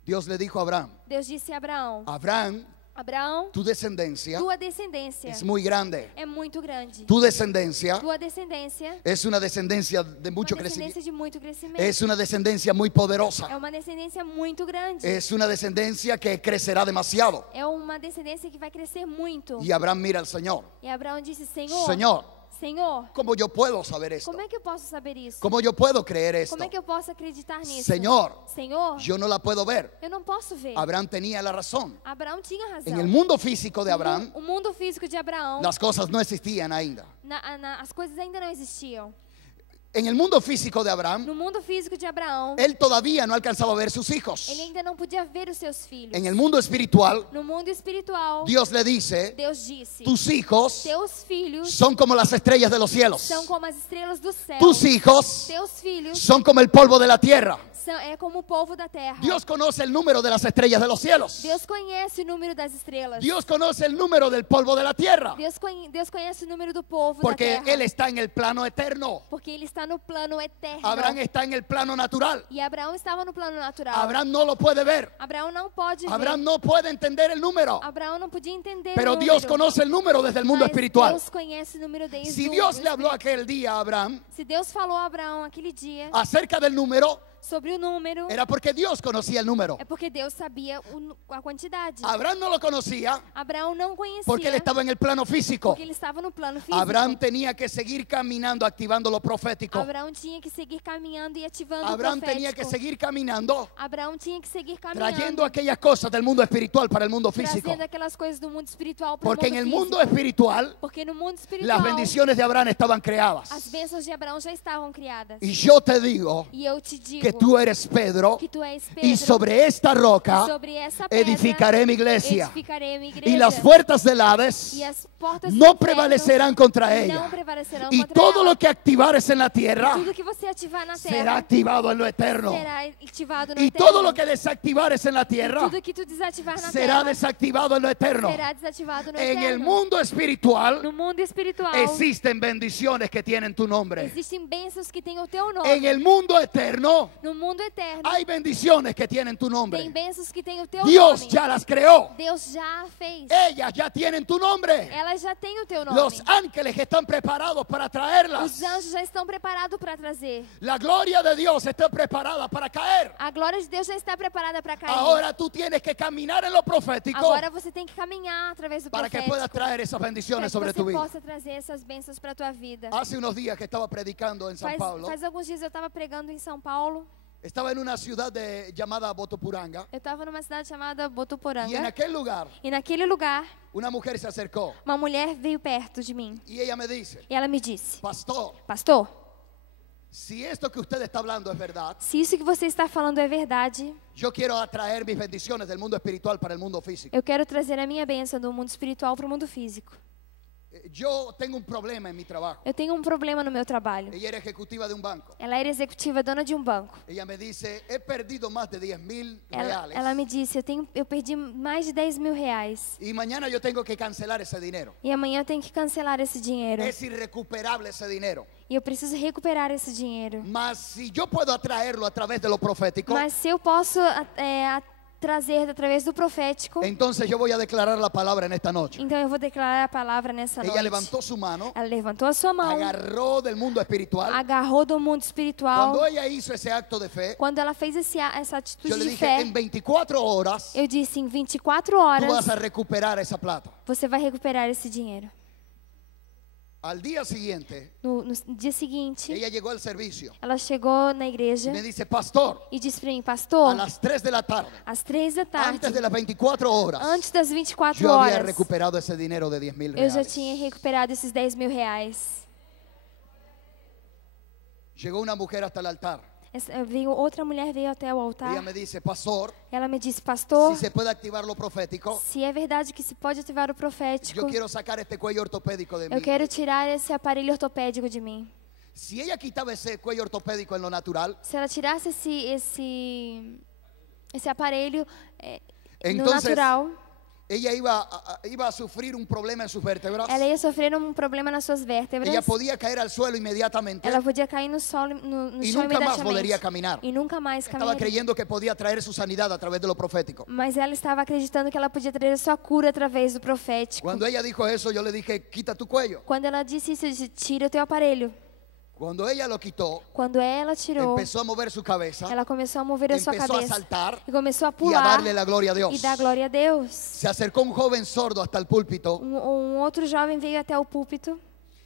Dios le dijo a Abraham: Deus disse a Abraão: Abraham, Abraão, tu descendencia tua descendência es muy grande. é muito grande. Tu descendencia Tua descendência es una descendencia de mucho uma crecimiento. descendência de muito crescimento. Es una descendencia muy poderosa. É uma descendência muito grande. Es una descendencia que crecerá demasiado. É uma descendência que vai crescer muito. Y Abraham mira al Señor. E Abraão disse: Senhor, Señor, Senhor, ¿cómo yo puedo saber esto? como é que eu posso saber isso? ¿Cómo yo puedo creer esto? Como é que eu posso acreditar nisso? Señor, Senhor, yo no la puedo ver. eu não posso ver. Abraham tenía la razón. Abraão tinha razão. En el mundo físico de Abraham, O mundo físico de Abraão, las cosas no existían ainda. as coisas ainda não existiam. En el mundo físico de Abraham, No mundo físico de Abraão, él todavía no alcanzaba a ver sus hijos. ele ainda não podia ver os seus filhos. En el mundo espiritual, No mundo espiritual, Dios le dice, Deus disse: tus hijos teus filhos son como las estrellas de los cielos. são como as estrelas do céu. Tus hijos Teus filhos son como el polvo de la tierra. é como o povo da terra. Dios conoce el número de las estrellas de los cielos. Deus conhece o número das estrelas. Dios conoce el número del polvo de la tierra. Deus conhece o número do povo Porque da terra. Él está en el plano eterno. Porque ele está no plano eterno. Abraham está en el plano natural. E Abraão estava no plano natural. Abraham no lo puede ver. Abraão não pode Abraham ver. no puede entender el número. Abraão não podia entender Pero o Dios número. conoce el número desde el mundo Mas espiritual. Deus conhece o número desde Si o Dios mundo le habló espiritual. aquel día a Abraham Se Deus falou a Abraão aquele dia acerca del número, sobre o número, era porque Dios conocía el número. é porque Deus sabia a quantidade. Abraham no lo conocía Abraão não conhecia porque él estaba en el plano físico. porque ele estava no plano físico. Abraham tenía que seguir caminando, activando lo profético. Abraão tinha que seguir caminhando e ativando Abraham o profético. tenía que seguir caminando, Abraão tinha que seguir caminhando, trayendo aquellas cosas del mundo espiritual para el mundo físico. trazendo aquelas coisas do mundo espiritual para Porque o en el mundo mundo físico. espiritual Porque no mundo espiritual, las bendiciones de Abraham estaban creadas. as bênçãos de Abraão já estavam criadas. Y yo te digo E eu te digo que tú eres Pedro que tu és Pedro, y sobre esta roca sobre essa pedra edificaré mi iglesia. edificarei minha igreja. Y las puertas del Hades E as portas do no inferno prevalecerán contra não ella. prevalecerão Y contra todo ela. lo que activares en la tierra Tudo que você ativar na será terra activado en lo eterno. será ativado no Y eterno. todo lo que desactivares en la tierra Tudo que tu desativar na será terra desactivado en lo eterno. será desativado no En eterno. el mundo espiritual No mundo espiritual existen bendiciones que tienen tu nombre. existem bênçãos que têm o teu nome. En el mundo eterno No mundo eterno hay bendiciones que tienen tu tem nombre. bênçãos que têm o teu Dios nome. ya las creó. Deus já fez. Ellas ya tienen tu nombre. Elas já têm o teu nome. Los ángeles están preparados para traerlas. Os anjos já estão preparados para trazer. La gloria de Dios está preparada para caer. A glória de Deus já está preparada para cair. Ahora tú tienes que caminar en lo profético Agora você tem que caminhar através do para que profético. puedas traer esas Para bendiciones que sobre você tu vida. possa trazer essas bênçãos para a tua vida. Hace unos días que estaba predicando en San Pablo, Faz alguns dias eu estava pregando em São Paulo. estaba en una ciudad llamada Botopuranga, Eu estava numa cidade chamada y en Botuporanga. aquel lugar E naquele lugar, una mujer se acercó uma mulher veio perto de mim. y ella me dice, E ela me disse: pastor, Pastor, si esto que usted está hablando es verdad, se isso que você está falando é verdade, yo quiero atraer mis bendiciones del mundo espiritual para el mundo físico. eu quero trazer a minha bênção do mundo espiritual para o mundo físico. Yo tengo un problema en mi trabajo. Eu tenho um problema no meu trabalho. Ella era ejecutiva de un banco. Ela era executiva, dona de um banco. Ella me dice, he perdido más de 10,000 reales Ela me disse: eu perdi mais de 10 mil reais. y mañana yo tengo que cancelar esse dinero. E amanhã eu tenho que cancelar esse dinheiro. Es irrecuperable ese dinero. E eu preciso recuperar esse dinheiro. Mas si yo puedo atraerlo a través de lo profético, Mas se eu posso trazer através do profético, entonces yo voy a declarar la palabra en esta noche. então eu vou declarar a palavra nessa Ella noite. levantó su mano, Ela levantou a sua mão, agarró del mundo espiritual. agarrou do mundo espiritual. Cuando ella hizo ese acto de fe, Quando ela fez essa yo atitude le de dije, fé, en 24 horas eu disse: em 24 tú horas vas a recuperar esa plata. você vai recuperar esse dinheiro. Al día siguiente, No dia seguinte, ella llegó al servicio ela chegou na y igreja me dice, pastor, e disse para mim: a Pastor, las 3 de la tarde, às 3 da tarde, antes de las 24 horas, antes das 24 yo había horas, recuperado ese dinero de 10,000 eu já reales. tinha recuperado esses 10 mil reais. Llegó una mujer hasta el altar. Outra mulher veio até o altar. Ella me dice, pastor, Ela me disse: Pastor, si se puede activar lo profético, se é verdade que se pode ativar o profético, yo quiero sacar este cuello ortopédico de eu mí. quero tirar esse aparelho ortopédico de mim. Si ella quitaba ese cuello ortopédico en lo natural, Se ela tirasse esse aparelho no Entonces, natural, ella iba a sufrir un problema en sus vértebras. Ela ia sofrer um problema nas suas vértebras. Ella podía caer al suelo inmediatamente Ela podia cair no solo, no y chão nunca más imediatamente. volvería a caminar. E nunca mais Estaba caminharia. creyendo que podía traer su sanidad a través de lo profético. Mas ela estava acreditando que ela podia trazer a sua cura através do profético. Cuando ella dijo eso, yo le dije, quita tu cuello. Quando ela disse isso, eu disse, tira o teu aparelho. Cuando ella lo quitó, Quando ela tirou, empezó a mover su cabeza, ela começou a mover a sua empezó a cabeça. saltar E começou a y a pular darle la gloria a e Dios. dar glória a Deus. Se acercó un joven sordo hasta el púlpito Outro jovem veio até o púlpito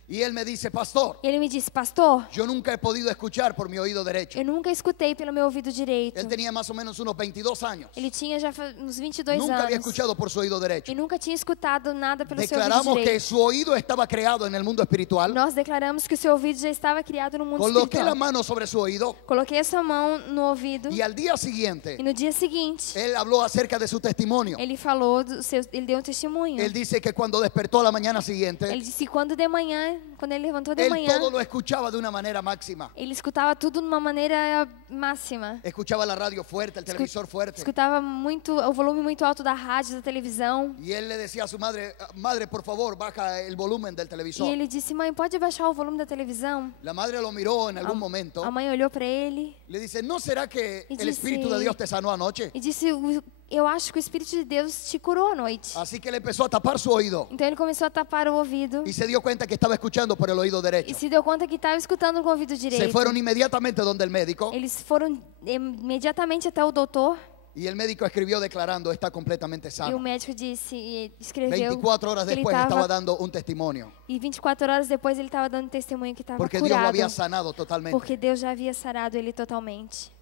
y él me dice, pastor, e ele me disse, pastor, yo nunca he podido escuchar por mi oído derecho. eu nunca escutei pelo meu ouvido direito. Él tenía más o menos unos 22 años. Ele tinha já uns 22 Nunca había anos escuchado por su oído derecho. e nunca tinha escutado nada pelo seu ouvido Declaramos que direito. su oído estaba creado en el mundo espiritual. Nós declaramos que o seu ouvido já estava criado no mundo Coloqué la espiritual. mano sobre su oído Coloquei a sua mão no ouvido y al día siguiente e no dia seguinte él habló acerca de su testimonio. ele falou ele deu um testemunho. Él dice que cuando despertó a la mañana Ele siguiente, disse que quando de manhã, quando ele levantou de él manhã, todo lo escuchaba de una manera máxima. ele escutava tudo de uma maneira máxima. Escuchaba la radio fuerte, el televisor fuerte. Escutava muito, o volume muito alto da rádio, da televisão. Y él le decía a su madre, madre, por favor, baja el volumen del E televisor. ele disse, mãe, pode baixar o volume da televisão? La madre lo miró en algún momento. A mãe olhou para ele Le dice, ¿no será que Y el Espíritu de dice- Dios te sanó anoche? e disse, eu acho que o Espírito de Deus te curou à noite. Así que le empezó a tapar su oído Então ele começou a tapar o ouvido y se dio cuenta que estaba escuchando por el oído e derecho. se deu conta que estava escutando com o ouvido Se direito. fueron inmediatamente donde el médico Eles foram imediatamente até o doutor y el médico escribió declarando, está completamente e o sano. médico disse, e escreveu 24 horas que ele después estaba estava, dando un testimonio, e 24 horas depois ele estava dando testemunho que estava porque Dios lo curado, había sanado totalmente. porque Deus já havia sarado ele totalmente.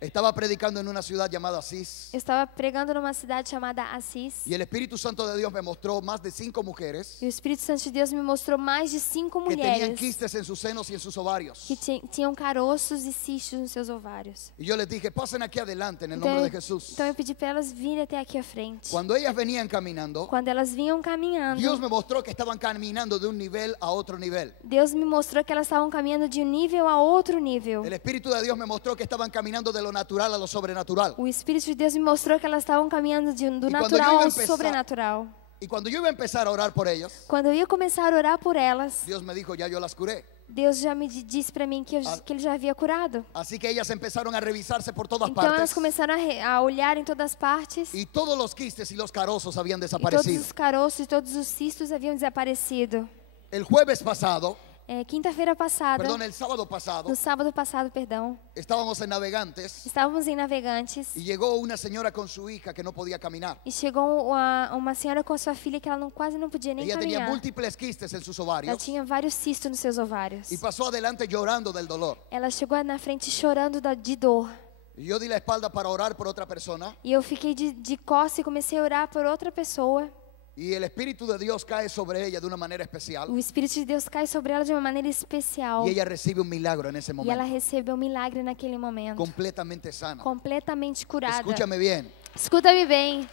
Estaba predicando en una ciudad llamada Asís Eu estava pregando numa cidade chamada Assis y el Espíritu Santo de Dios me mostró más de 5 mujeres e o Espírito Santo de Deus me mostrou mais de 5 que tenían mulheres quistes en sus senos y en sus ovarios. que tinham caroços e cistos nos seus ovários. Y yo les dije, pasen aquí adelante en el Então, nombre de Jesús. então eu pedi para elas virem até aqui à frente. Cuando ellas venían caminando, Quando elas vinham caminhando, Dios me mostró que estaban caminando de un nivel a otro nivel. Deus me mostrou que elas estavam caminhando de um nível a outro nível. El Espíritu de Dios me mostró que estaban caminando de lo natural a lo sobrenatural. O Espírito de Deus me mostrou que elas estavam caminhando do quando eu natural ia ao empezar- sobrenatural. Y cuando yo iba a empezar a orar por ellas, Quando eu ia começar a orar por elas, Dios me dijo, ya yo las curé. Deus já me disse para mim que Ele já havia curado. Así que ellas empezaron a revisarse por todas Então elas partes começaram a olhar em todas as partes y todos los quistes y los carozos habían e todos desaparecido. os caroços e todos os cistos haviam desaparecido. El jueves pasado, Quinta-feira passada, perdón, el sábado pasado, no sábado passado, perdão, estábamos en Navegantes estávamos em Navegantes y llegó una señora con su hija que no podía caminar. e chegou uma senhora com a sua filha que ela quase não podia nem Ella tenía caminhar. múltiples quistes en sus Ela ovarios tinha vários cistos nos seus ovários. y pasó adelante llorando del dolor. Ela chegou na frente chorando de dor. Y yo di la espalda para orar por otra persona E eu fiquei de costas e comecei a orar por outra pessoa. y el Espíritu de Dios cae sobre ella de una manera especial O Espírito de Deus cai sobre ela de uma maneira especial. y ella recibe un milagro en ese E ela momento, recebeu um milagre naquele momento. completamente sana. Completamente curada. Escúchame bien, Escuta-me bem.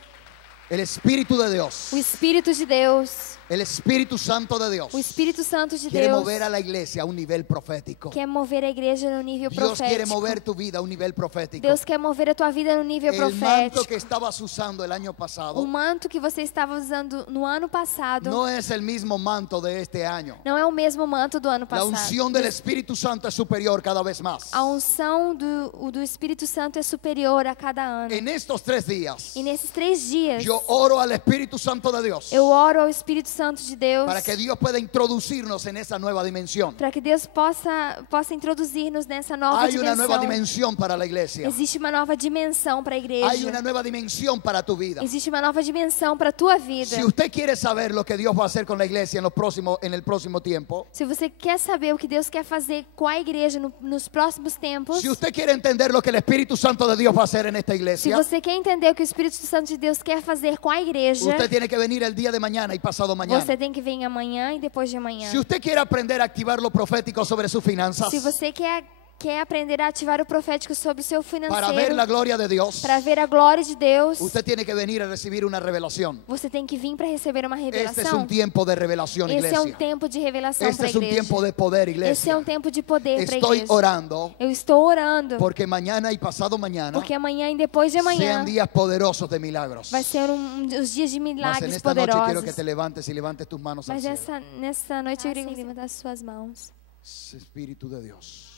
el Espíritu de Dios, O Espírito de Deus, el Espíritu Santo de Dios o Espírito Santo de quiere Deus mover a la iglesia a un nivel profético. quer mover a igreja no nível Dios quiere profético. mover tu vida a un nivel profético. Deus quer mover a tua vida no nível El manto profético. que estabas usando el año O pasado manto que você estava usando no ano passado no es el mismo manto de este año. não é o mesmo manto do ano La passado. unción del Espíritu Santo es superior cada vez más. A unção do Espírito Santo é superior a cada ano. En estos 3 días, E nesses 3 dias, yo oro al Espíritu Santo de Dios eu oro ao Espírito Santo de Deus para que Dios pueda introducirnos en esa nueva dimensión. para que Deus possa introduzir-nos nessa nova Hay una nueva dimensão. dimensión para la iglesia. Existe uma nova dimensão para a igreja. Hay una nueva dimensión para tu vida. Existe uma nova dimensão para a tua vida. Si usted quiere saber lo que Dios va a hacer con la iglesia en el próximo tiempo, Se você quer saber o que Deus quer fazer com a igreja nos próximos tempos, si usted quiere entender lo que el Espíritu Santo de Dios va a hacer en esta se iglesia, você quer entender o que o Espírito Santo de Deus quer fazer com a igreja, usted tiene que venir el día de mañana y pasado mañana. você tem que vir amanhã e depois de amanhã. Si usted quiere aprender a activar lo profético sobre sus finanzas, Se você quer quer aprender a ativar o profético sobre o seu para ver financeiro, la gloria de Dios, para ver a glória de Deus, usted tiene que venir a recibir una revelación. você tem que vir para receber uma Este es revelação. un tiempo de revelación, Esse é um iglesia. tempo de revelação Este para a es un igreja. tiempo de poder, Esse é iglesia. um tempo de poder para a Estoy igreja. orando Eu estou orando, porque mañana y pasado mañana porque amanhã e depois de amanhã sean días poderosos de milagros. vai ser os dias de Mas en milagres esta noche quiero que poderosos. te levantes y levantes tus manos al Mas cielo. nessa noite eu queria levantar as suas mãos. Espíritu de Dios.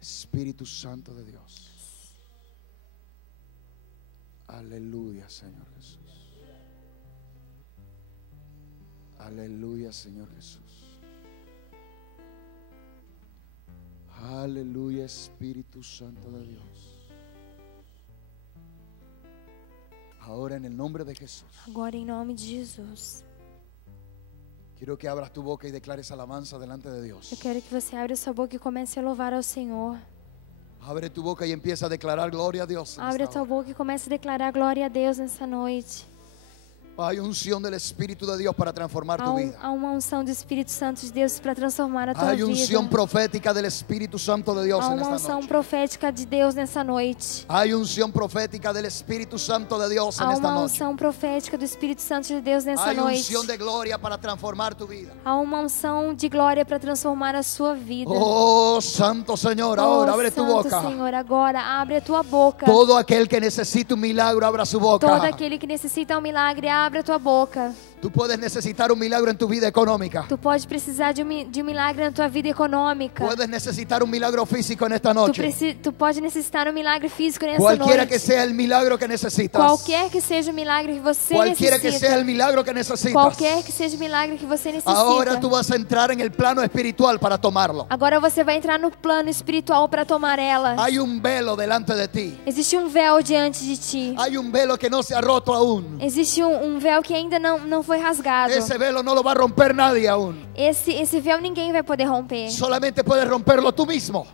Espíritu Santo de Dios. Aleluya, Señor Jesús. Aleluya, Señor Jesús. Aleluya, Espíritu Santo de Dios. Ahora en el nombre de Jesús, Agora em nome de Jesus, quiero que abras tu boca y declares alabanza delante de Dios. eu quero que você abra sua boca e comece a louvar ao Senhor. Abre tu boca y empieza a declarar gloria a Dios. en Abre a esta tua hora. boca e comece a declarar glória a Deus nessa noite. Hay unción del Espíritu de Dios para transformar tu vida. Há uma unção do Espírito Santo de Deus para transformar a tua Hay vida. unción profética del Espíritu Santo de Dios Há en uma esta unção noche. profética de Deus nessa noite. Hay unción profética del Espíritu Santo de Dios en Há esta uma noche. unção profética do Espírito Santo de Deus nessa Hay noite. unción de gloria para transformar tu vida. Há uma unção de glória para transformar a sua vida. Oh, Santo Señor, ahora abre tu Santo boca. Senhor, agora abre a tua boca. Todo aquel que necesite un milagro, abra su boca. Todo aquele que necessita um milagre, abre a tua boca. Tú puedes necesitar un milagro en tu vida económica. Tu pode precisar de um milagre na tua vida econômica. Puedes necesitar un milagro físico en esta noche. Tu pode necessitar um milagre físico nessa Cualquiera noite. que sea el milagro que necesitas. Qualquer que seja o milagre que você Cualquiera que necessita. sea el milagro que necesitas. Qualquer que seja o milagre que você necessita. Ahora tú vas a entrar en el plano espiritual para tomarlo. Agora você vai entrar no plano espiritual para tomar ela. Hay un velo delante de ti. Existe um véu diante de ti. Hay un velo que no se ha roto aún. Existe um véu que ainda não foi rasgado. Ese velo no lo va a romper nadie aún. Esse véu ninguém vai poder romper. Solamente puedes romperlo tú mismo.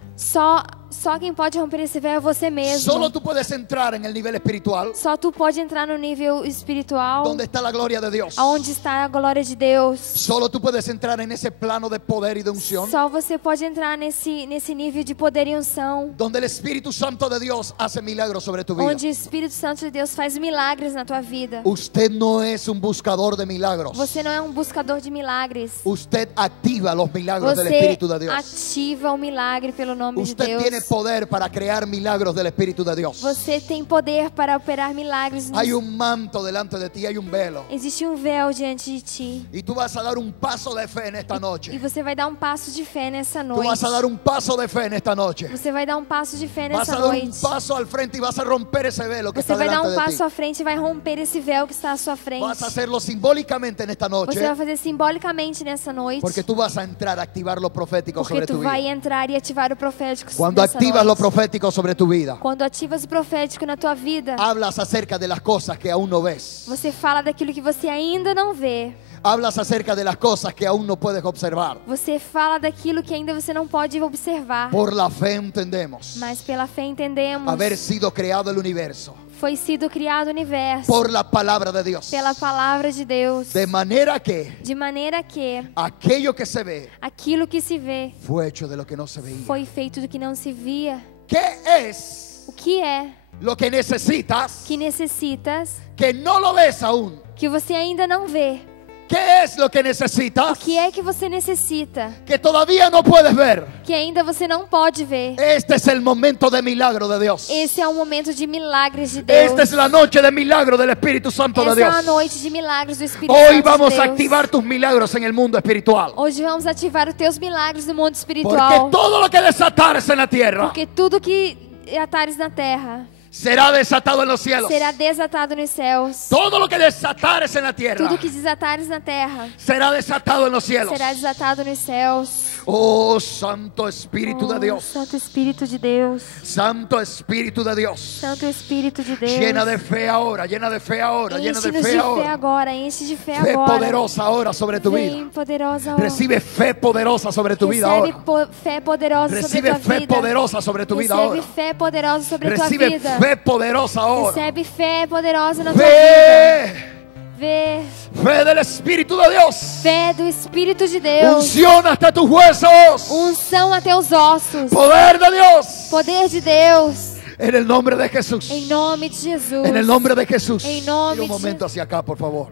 Só quem pode romper esse véu é você mesmo. Solo tú puedes entrar en el nivel espiritual Só tu pode entrar no nível espiritual, donde está la gloria de Dios. aonde está a glória de Deus. Solo tú puedes entrar en ese plano de poder y de unción Só você pode entrar nesse nível de poder e unção, donde el Espíritu Santo de Dios hace milagros sobre tu vida. onde o Espírito Santo de Deus faz milagres na tua vida. Usted no es un buscador de milagros. Você não é um buscador de milagres. Usted activa los milagros del Você Espíritu de Dios. ativa o milagre pelo nome de Usted tiene Deus. poder para crear milagros del Espíritu de Dios. Você tem poder para operar milagres. Hay un manto delante de ti, hay un velo. Existe um véu diante de ti. Y tú vas a dar un paso de fe en esta E noche. você vai dar um passo de fé nessa Tú noite. vas a dar un paso de fe en esta noche. Você vai dar um passo de fé Vas nessa a dar un noite. paso al frente y vas a romper ese velo que Você está vai dar delante um de ti. passo à frente e vai romper esse véu que está à sua frente. Vas a hacerlo simbólicamente en esta noche. Você vai fazer simbolicamente nessa noite. Porque tú vas a entrar a activar lo profético Porque sobre tu tu vai vida. entrar e ativar o profético Cuando nessa activas lo noite. profético sobre tu vida, Quando ativas o profético na tua vida, hablas acerca de las cosas que aún no ves. você fala daquilo que você ainda não vê. Hablas acerca de las cosas que aún no puedes observar. Você fala daquilo que ainda você não pode observar. Por la fe entendemos Mas pela fé entendemos. haber sido creado el universo. Foi sido criado o universo Por la palabra de Dios. pela palavra de Deus. De manera que De maneira que aquello que se ve aquilo que se vê fue hecho de lo que no se veía. foi feito do que não se via. ¿Qué es O que é lo que necesitas que necessitas, que no lo ves aún? que você ainda não vê? ¿Qué es lo que O necesitas que é que você necessita, que todavía no puedes ver? que ainda você não pode ver? Este es el momento de milagro de Dios. Esse é o momento de milagres de Deus. Esta es la noche de milagro del Espíritu Santo de Essa é a Dios. noite de milagres do Espírito Hoy Santo vamos de a Deus. activar tus milagros en el mundo espiritual. Hoje vamos ativar os teus milagres no mundo Porque espiritual. todo lo que desatares en la tierra Porque tudo que atares na terra será desatado en los cielos. será desatado nos céus. Todo lo que desatares en la tierra Tudo que desatares na terra será desatado en los cielos. será desatado nos céus. Oh, Santo Espíritu de Dios. Santo Espírito de Deus. Santo Espíritu de Dios. Santo Espírito de Deus. Llena de fe ahora, llena de fe ahora, llena de Enche-nos fe de fé ahora. agora. Enche de fé Fe agora. poderosa ahora sobre tu vida. Vem poderosa agora. Recibe fe poderosa sobre tu vida Recebe ahora. fé poderosa sobre Recibe tua fe vida. poderosa sobre tu vida Recebe ahora. fé poderosa sobre tua Recibe vida. fe poderosa ahora. Recebe fé poderosa na tua vida. Fe, Vê, Fe del Espíritu de Dios. Fé do Espírito de Deus. Unción hasta tus huesos. Unção a teus ossos. Poder de Dios. Poder de Deus. En el nombre de Jesús. Em nome de Jesus. En el nombre de Jesús. Em nome Mira un de momento hacia acá, por favor.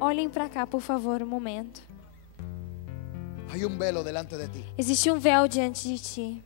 Olhem para cá, por favor, um momento. Hay un velo delante de ti. Existe um véu diante de ti.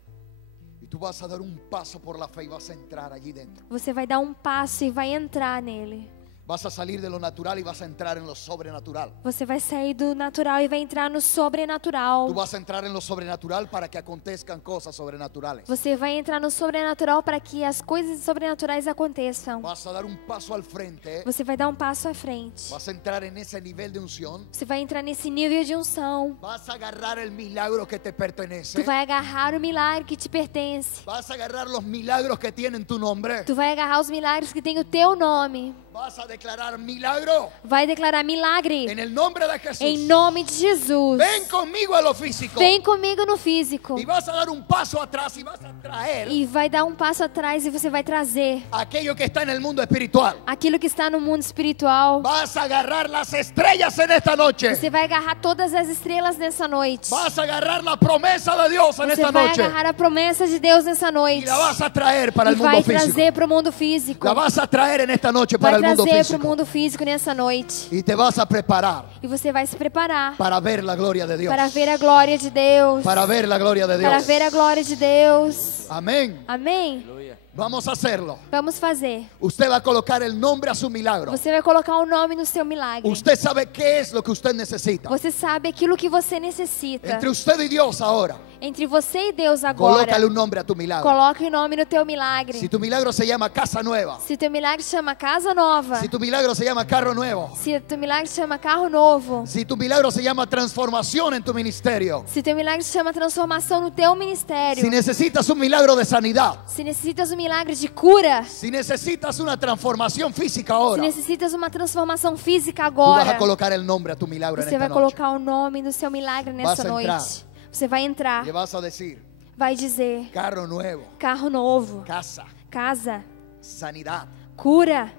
Y tú vas a dar un paso por la fe y vas a entrar allí dentro. Você vai dar um passo e vai entrar nele. Vas a salir de lo natural y vas a entrar en lo sobrenatural. Você vai sair do natural e vai entrar no sobrenatural. Tú vas a entrar en lo sobrenatural para que acontezcan cosas sobrenaturales. Você vai entrar no sobrenatural para que as coisas sobrenaturais aconteçam. Vas a dar un paso al frente. Você vai dar um passo à frente. Vas a entrar en ese nivel de unción. Você vai entrar nesse nível de unção. Vas a agarrar el milagro que te pertenece. Tu vai agarrar o milagre que te pertence. Vas a agarrar los milagros que tienen tu nombre. Tu vai agarrar os milagres que têm o teu nome. Vas a declarar milagro. Vai declarar milagre. En el nombre de Jesús. Em nome de Jesus. Ven conmigo a lo físico. Vem comigo no físico. Y vas a dar un paso atrás y vas a traer E vai dar um passo atrás e você vai trazer aquello que está en el mundo espiritual. aquilo que está no mundo espiritual. Vas a agarrar las estrellas en esta noche. Você vai agarrar todas as estrelas nessa noite. Vas a agarrar la promesa de Dios en Você esta vai noche. agarrar a promessa de Deus nessa Y noite. la vas a traer para E el mundo vai físico. trazer para o mundo físico. La vas a traer en esta noche Vai para el mundo trazer para o físico. mundo físico nessa noite. Y te vas a preparar E você vai se preparar para ver la gloria de Dios. para ver a glória de Deus. Para ver la gloria de Para Dios. ver a glória de Deus. Amén. Amém? Vamos a hacerlo. Vamos fazer. Usted va a colocar el nombre a su milagro. Você vai colocar um nome no seu milagre. Usted sabe qué es lo que usted necesita. Você sabe aquilo que você necessita. Entre usted y Dios ahora. Entre você e Deus agora. Colócale un nombre a tu milagro. Coloque o nome no teu milagre. Si tu milagro se llama casa nueva. Se teu milagre chama casa nova. Si tu milagro se llama carro nuevo. Se teu milagre chama carro novo. Si tu milagro se llama transformación en tu ministerio. Se teu milagre chama transformação no teu ministério. Si necesitas un milagro de sanidad. Se necessitas um milagre de cura. Si necesitas una transformación física Se ahora. necessitas uma transformação física Tú vas agora. a colocar el nombre a tu milagro en Você esta vai noche. colocar o nome no seu milagre nessa Vas a entrar. noite. Você vai entrar. Y vas a decir, Vai dizer carro nuevo, carro novo, casa, casa, sanidad. cura.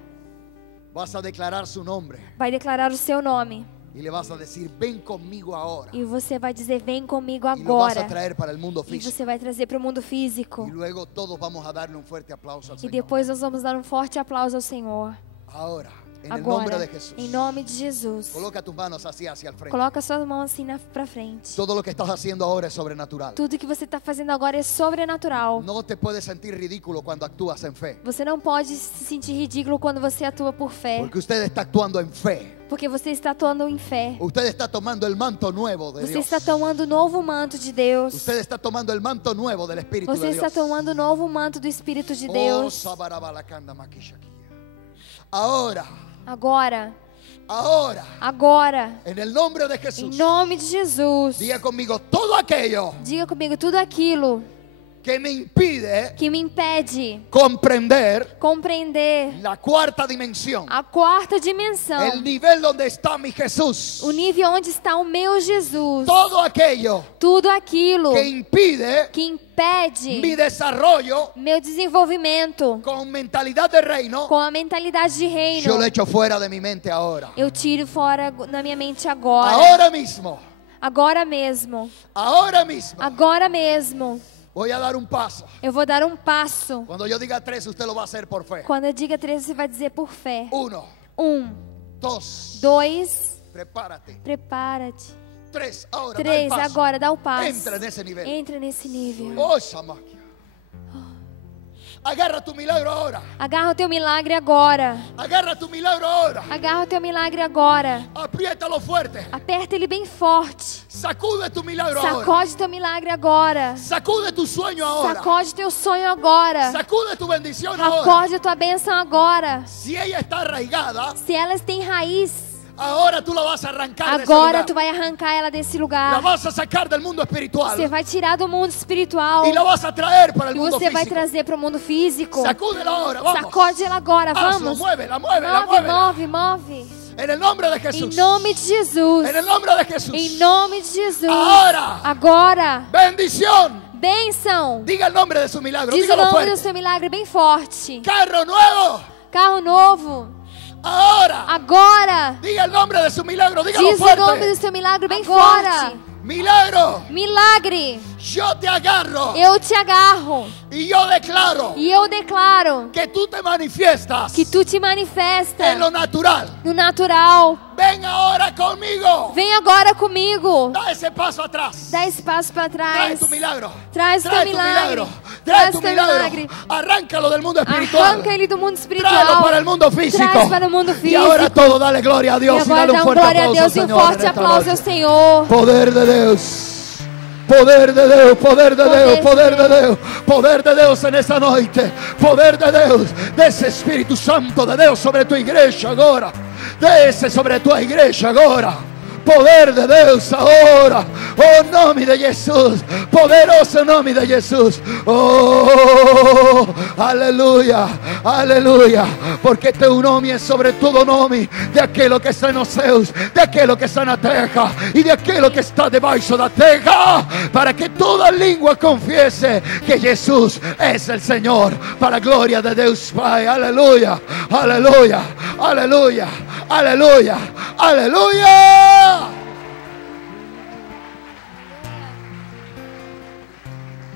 Vas a declarar su nombre Vai declarar o seu nome. y le vas a decir, ven conmigo ahora. E você vai dizer, vem comigo Y lo vas a agora. traer para el mundo E físico. você vai trazer para o mundo físico. Y luego todos vamos a darle un fuerte aplauso al E Señor. depois nós vamos dar um forte aplauso ao Senhor. Ahora, en el nombre Agora, de Jesús. em nome de Jesus. Coloca tus manos así hacia el frente. Coloca suas mãos assim para frente. Todo lo que estás haciendo ahora es sobrenatural. Tudo que você está fazendo agora é sobrenatural. No te puedes sentir ridículo cuando actúas en fe. Você não pode se sentir ridículo quando você atua por fé. Porque usted está actuando en fe. Porque você está atuando em fé. Usted está tomando el manto nuevo de Você Dios. está tomando o novo manto de Deus. Usted está tomando el manto nuevo del Espíritu Você de está Dios. tomando o novo manto do Espírito de Oh, Deus. sabarabalacanda maquishaquia. Ahora, Agora, ahora, en el nombre de em Jesús, nome de Jesus. diga conmigo todo aquello Diga comigo tudo aquilo que me impide que me impede comprender compreender la cuarta dimensión, a quarta dimensão. el nivel donde está mi Jesús. O nível onde está o meu Jesus. Todo aquello Tudo aquilo que impide que impede mi desarrollo meu desenvolvimento con mentalidad de reino, com a mentalidade de yo reino. lo echo fuera de mi mente ahora. Eu tiro fora na minha mente agora. Ahora mismo, Agora mesmo. ahora mismo, Agora mesmo. voy a dar un paso. Eu vou dar um passo. Cuando yo diga 3, usted lo va a hacer por fe. Quando eu diga 3, você vai dizer por fé. 1, 2, 2, 2, prepárate. prepara-te. 3, ahora da el 3, paso. agora dá o passo. Entra nesse nível. Entra nesse nível. Oh, Samakia. Agarra tu milagro ahora. Agarra o teu milagre agora. Agarra tu milagro ahora. Agarra o teu milagre agora. Apriétalo fuerte. Aperta ele bem forte. Sacude tu milagro ahora. Sacode teu milagre agora. Sacude tu sueño ahora. Sacode teu sonho agora. Sacude tu bendición ahora. Sacode a tua bênção agora. Si ella está arraigada, Se elas têm raiz, ahora tú la vas a arrancar de ese agora lugar. tu vai arrancar ela desse La lugar. vas a sacar del mundo espiritual Você vai tirar do mundo espiritual y la vas a traer para el e mundo você vai físico. trazer para o mundo físico. Sacúdela ahora, vamos. Sacode ela agora, Hazlo, vamos. muévela, muévela, Move, muévela. move, move. En el nombre de Em Jesús. nome de Jesus. En el nombre de Jesús. Em nome de Jesus. Ahora. Agora. Bendición. Bênção. Diga el nombre de su milagro. Diz o Dígalo nome do fuerte. seu milagre bem forte. Carro nuevo. Carro novo. Ahora. Agora. Diga el nombre de su milagro. Dígalo Diz o nome do fuerte. seu milagro bem Forte. forte. Milagro. Milagre. Yo te agarro. Eu te agarro. Y yo declaro E eu declaro que tú te manifiestas que tu te manifesta en lo natural. no natural. Ven ahora conmigo. Vem agora comigo. Da ese paso atrás. Dá espaço para Trae trás. tu milagro. Traz teu Trae tu milagre. milagro. Trae Traz tu teu milagro. milagre. Arráncalo del mundo espiritual. Arranca ele do mundo Tráelo espiritual. para el mundo físico. Traz para o mundo Y ahora físico. todo, dale gloria a E Dios. Y agora dale dá un fuerte glória a aplauso, Deus e um Señor, forte en esta aplauso ao noche. Senhor. Poder de Deus. Poder de Deus, poder de Deus, poder de Deus, poder de Deus en esta noite, poder de Deus, desse Espírito Santo de Deus sobre tua igreja agora, desce sobre tua igreja agora. Poder de Deus agora, oh nome de Jesus, poderoso nome de Jesus, oh aleluia, aleluia, porque teu nome é sobre todo nome, de aquilo que está nos céus, de aquilo que está na terra e de aquilo que está debaixo da terra, para que toda língua confiese que Jesus é o Senhor, para a glória de Deus Pai, aleluia, aleluia, aleluia, aleluia, aleluia.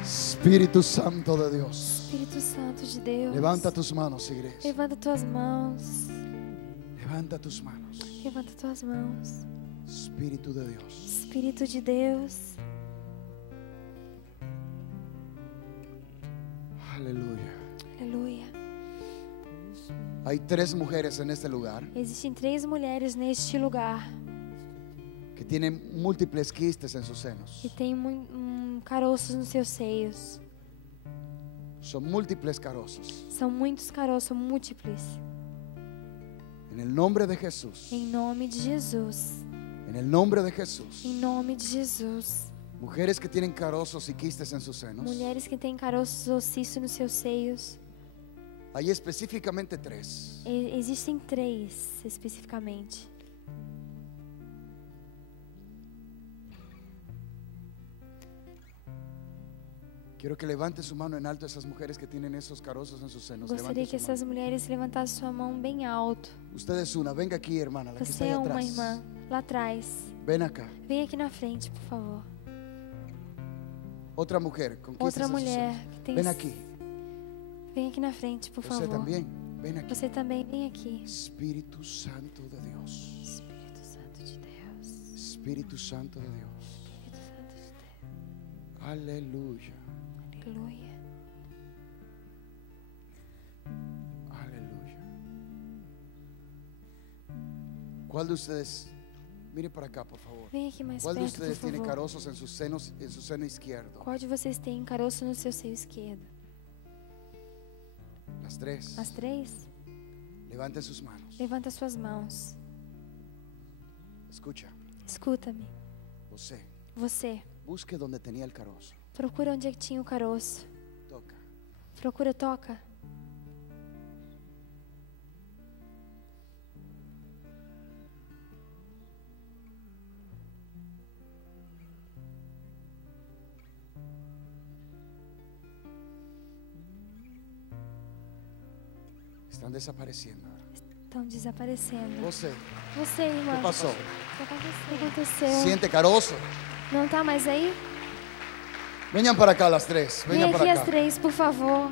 Espírito Santo de Deus, Espírito Santo de Deus. levanta tus manos, igreja. Levanta tuas mãos. Levanta tus manos. Levanta tuas mãos. Espírito de Deus. Espírito de Deus. Aleluya. Aleluia. Hay 3 mujeres en este lugar Existem 3 mulheres neste lugar que tienen múltiples quistes en sus senos. que têm caroços nos seus seios. Son múltiples caroços. São muitos caroços, são múltiplos. En el nombre de Jesús. Em nome de Jesus. En el nombre de Jesús. Em nome de Jesus. Mujeres que tienen caroços y quistes en sus senos. Mulheres que têm caroços ou cisto nos seus seios. Hay específicamente 3. Existem 3 especificamente. Quiero que levante su mano en alto esas mujeres que tienen esos caroços en sus senos. Gostaria Levante que su essas mano. mulheres levantassem sua mão bem alto. Usted es una. Venga aquí, hermana, la que está Você ahí é uma atrás. irmã lá atrás. Ven acá. Vem aqui na frente, por favor. Otra mujer con quistes Outra en sus mulher senos. que tem. Ven aquí. Vem aqui na frente, por Você favor. también. Ven aquí. Você também vem aqui. Espíritu Santo de Dios. Espírito Santo de Deus. Espíritu Santo de Dios. Espírito Santo de Deus. Aleluya. Aleluia. Aleluya. ¿Cuál de ustedes, mire para acá, por favor? Vem aqui mais ¿Cuál de perto, por ustedes tiene favor. caroços en sus senos, en su seno izquierdo? Qual de vocês tem caroço no seu seio esquerdo? Las 3. As 3? Levanten sus manos. Levanta suas mãos. Escucha. Escuta-me. Você, busque donde tenía el carozo. Procura onde é que tinha o caroço. Toca. Procura, toca. Están desapareciendo. Estão desaparecendo. Você, Você, irmã. ¿qué pasó? O que aconteceu? Siente carozo. Não tá mais aí? Vengan para acá las 3. Vem Vengan aqui para as acá. 3, por favor.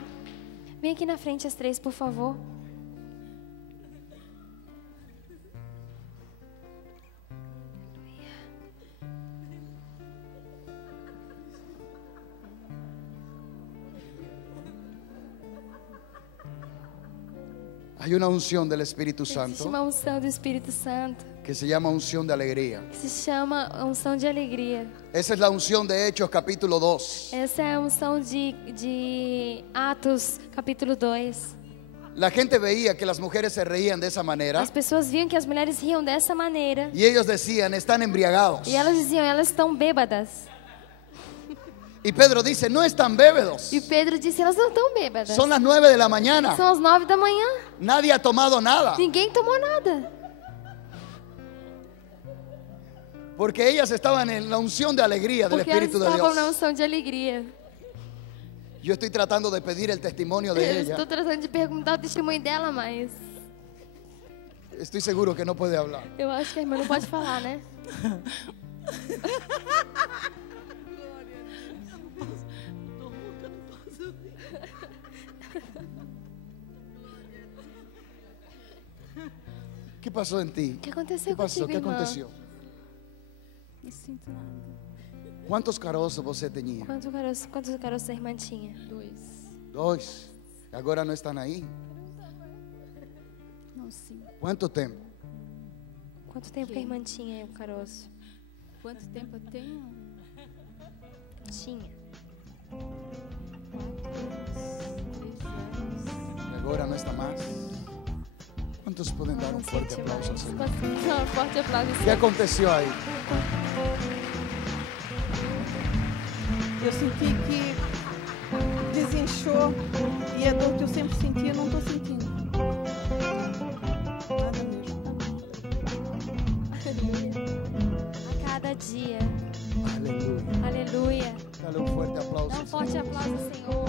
Vem aqui na frente as 3, por favor. Hay una unción del Espíritu Existe Santo uma unção do Espírito Santo que se llama unción de alegría. que se chama unção de alegria. Esa es la unción de Hechos capítulo 2. Essa é a unção de Atos, capítulo 2. La gente veía que las mujeres se reían de esa manera As pessoas viam que as mulheres riam dessa maneira. y ellos decían, están embriagados. E elas diziam, elas estão bêbadas. Y Pedro dice, no están bébedos. E Pedro disse, elas não estão bêbadas. Son las 9 de la mañana. São as 9 da manhã. Nadie ha tomado nada. Ninguém tomou nada. Porque ellas estaban en la unción de alegría del Porque elas Espíritu de estavam na Dios. unção de alegria. Yo estoy tratando de pedir el testimonio de Eu ella. estou tratando de perguntar o testemunho dela, mas Estoy seguro que no puede hablar. Eu acho que a irmã não pode falar, né? ¿Qué pasó en ti? O que aconteceu ¿Qué pasó? contigo, ¿Qué irmã? aconteceu? Não sinto nada. ¿Cuántos caroços você tinha? Quantos caroços a irmã tinha? 2. 2. Agora não estão aí? Não sinto. Quanto tempo? Quanto tempo que a irmã tinha o caroço? Quanto tempo eu tenho? Tinha. 3 anos. E agora não está mais? Quantos podem dar um forte aplauso ao Senhor? Não, forte aplauso. O que aconteceu aí? Eu senti que desinchou e a dor que eu sempre sentia, eu não estou sentindo. Nada mesmo. A cada dia. Aleluia. Aleluia. Dá-lhe um forte aplauso. Dá um forte aplauso ao Senhor.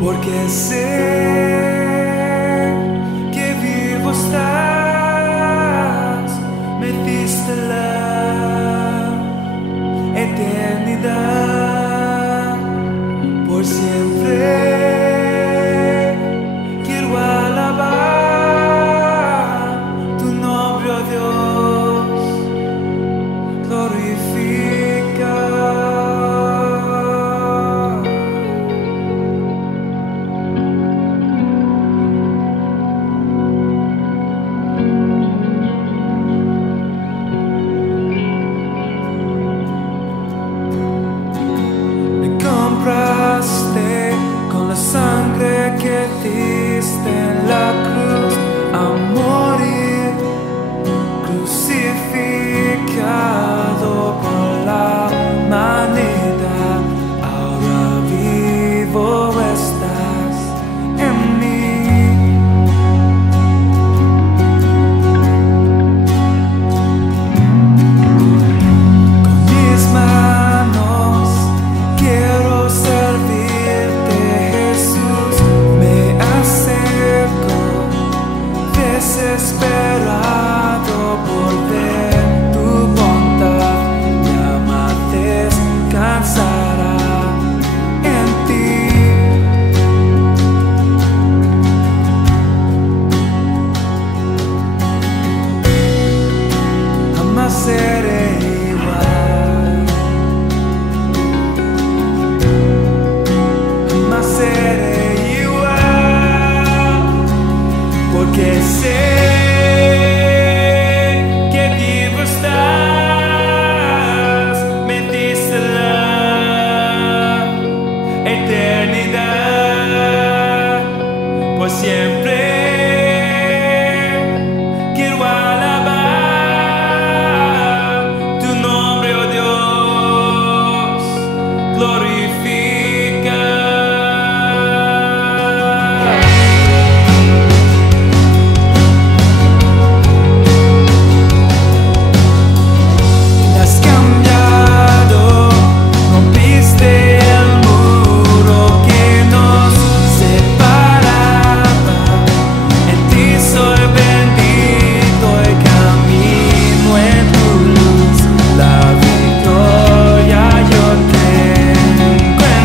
Porque sé que vivo estás, me diste la eternidad. Por siempre quiero alabar tu nombre, oh Dios, glorificar. Con la sangre que diste en la cruz a morir, crucificado por la humanidad. Ahora vivo estás en mí. Con mis manos quiero servirte, Jesús, me acerco desesperado por ver tu bondad, mi alma descansará en ti. Jamás seré igual. Jamás seré igual, porque sé que vivo estás, me diste la eternidad. Por siempre quiero alabar tu nombre, oh Dios, glorifica. Has cambiado, rompiste el muro que nos separaba. En ti soy bendito y camino en tu luz. La victoria yo tengo en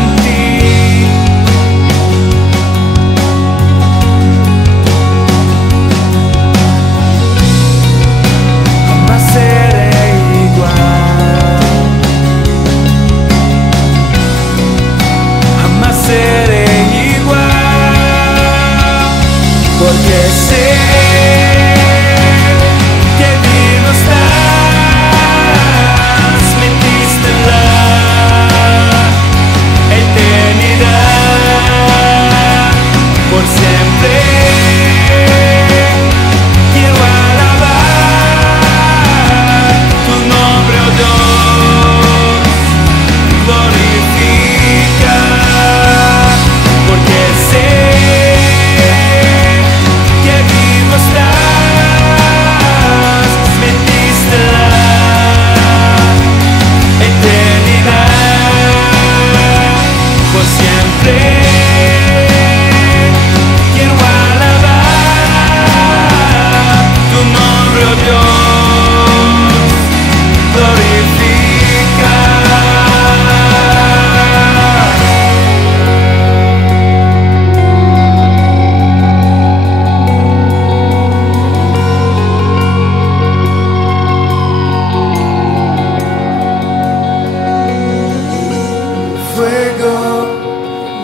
fuego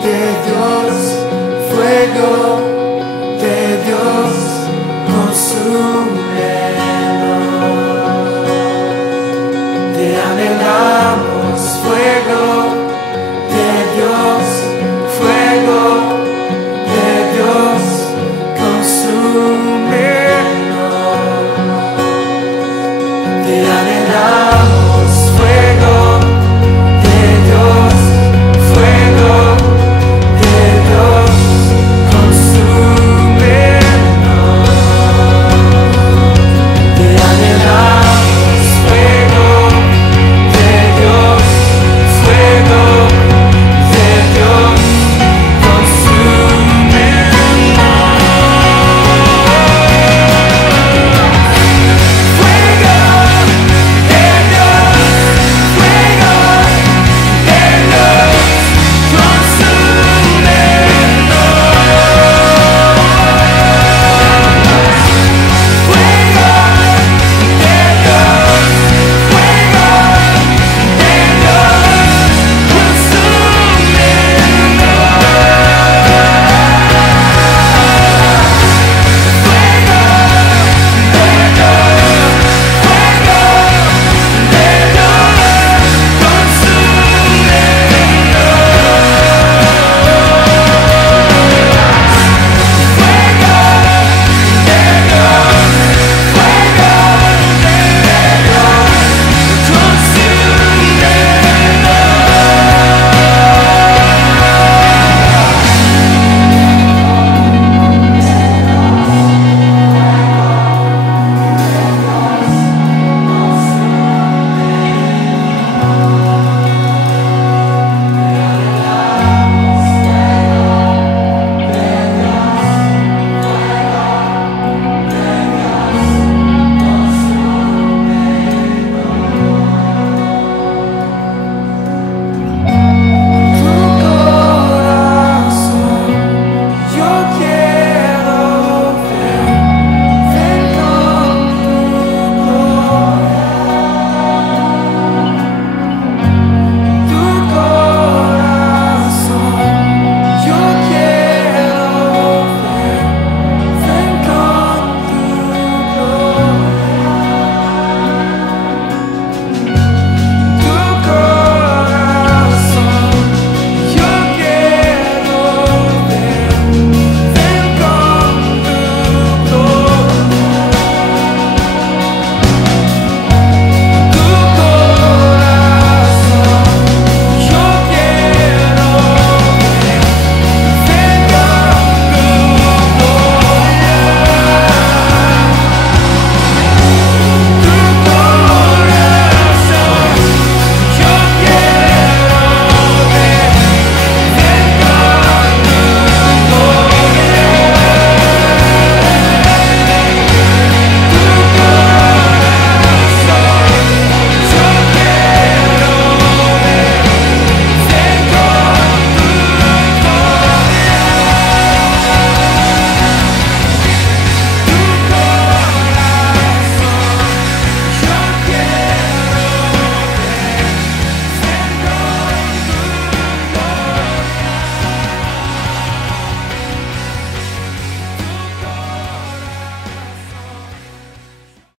de Dios, fuego de Dios, consume.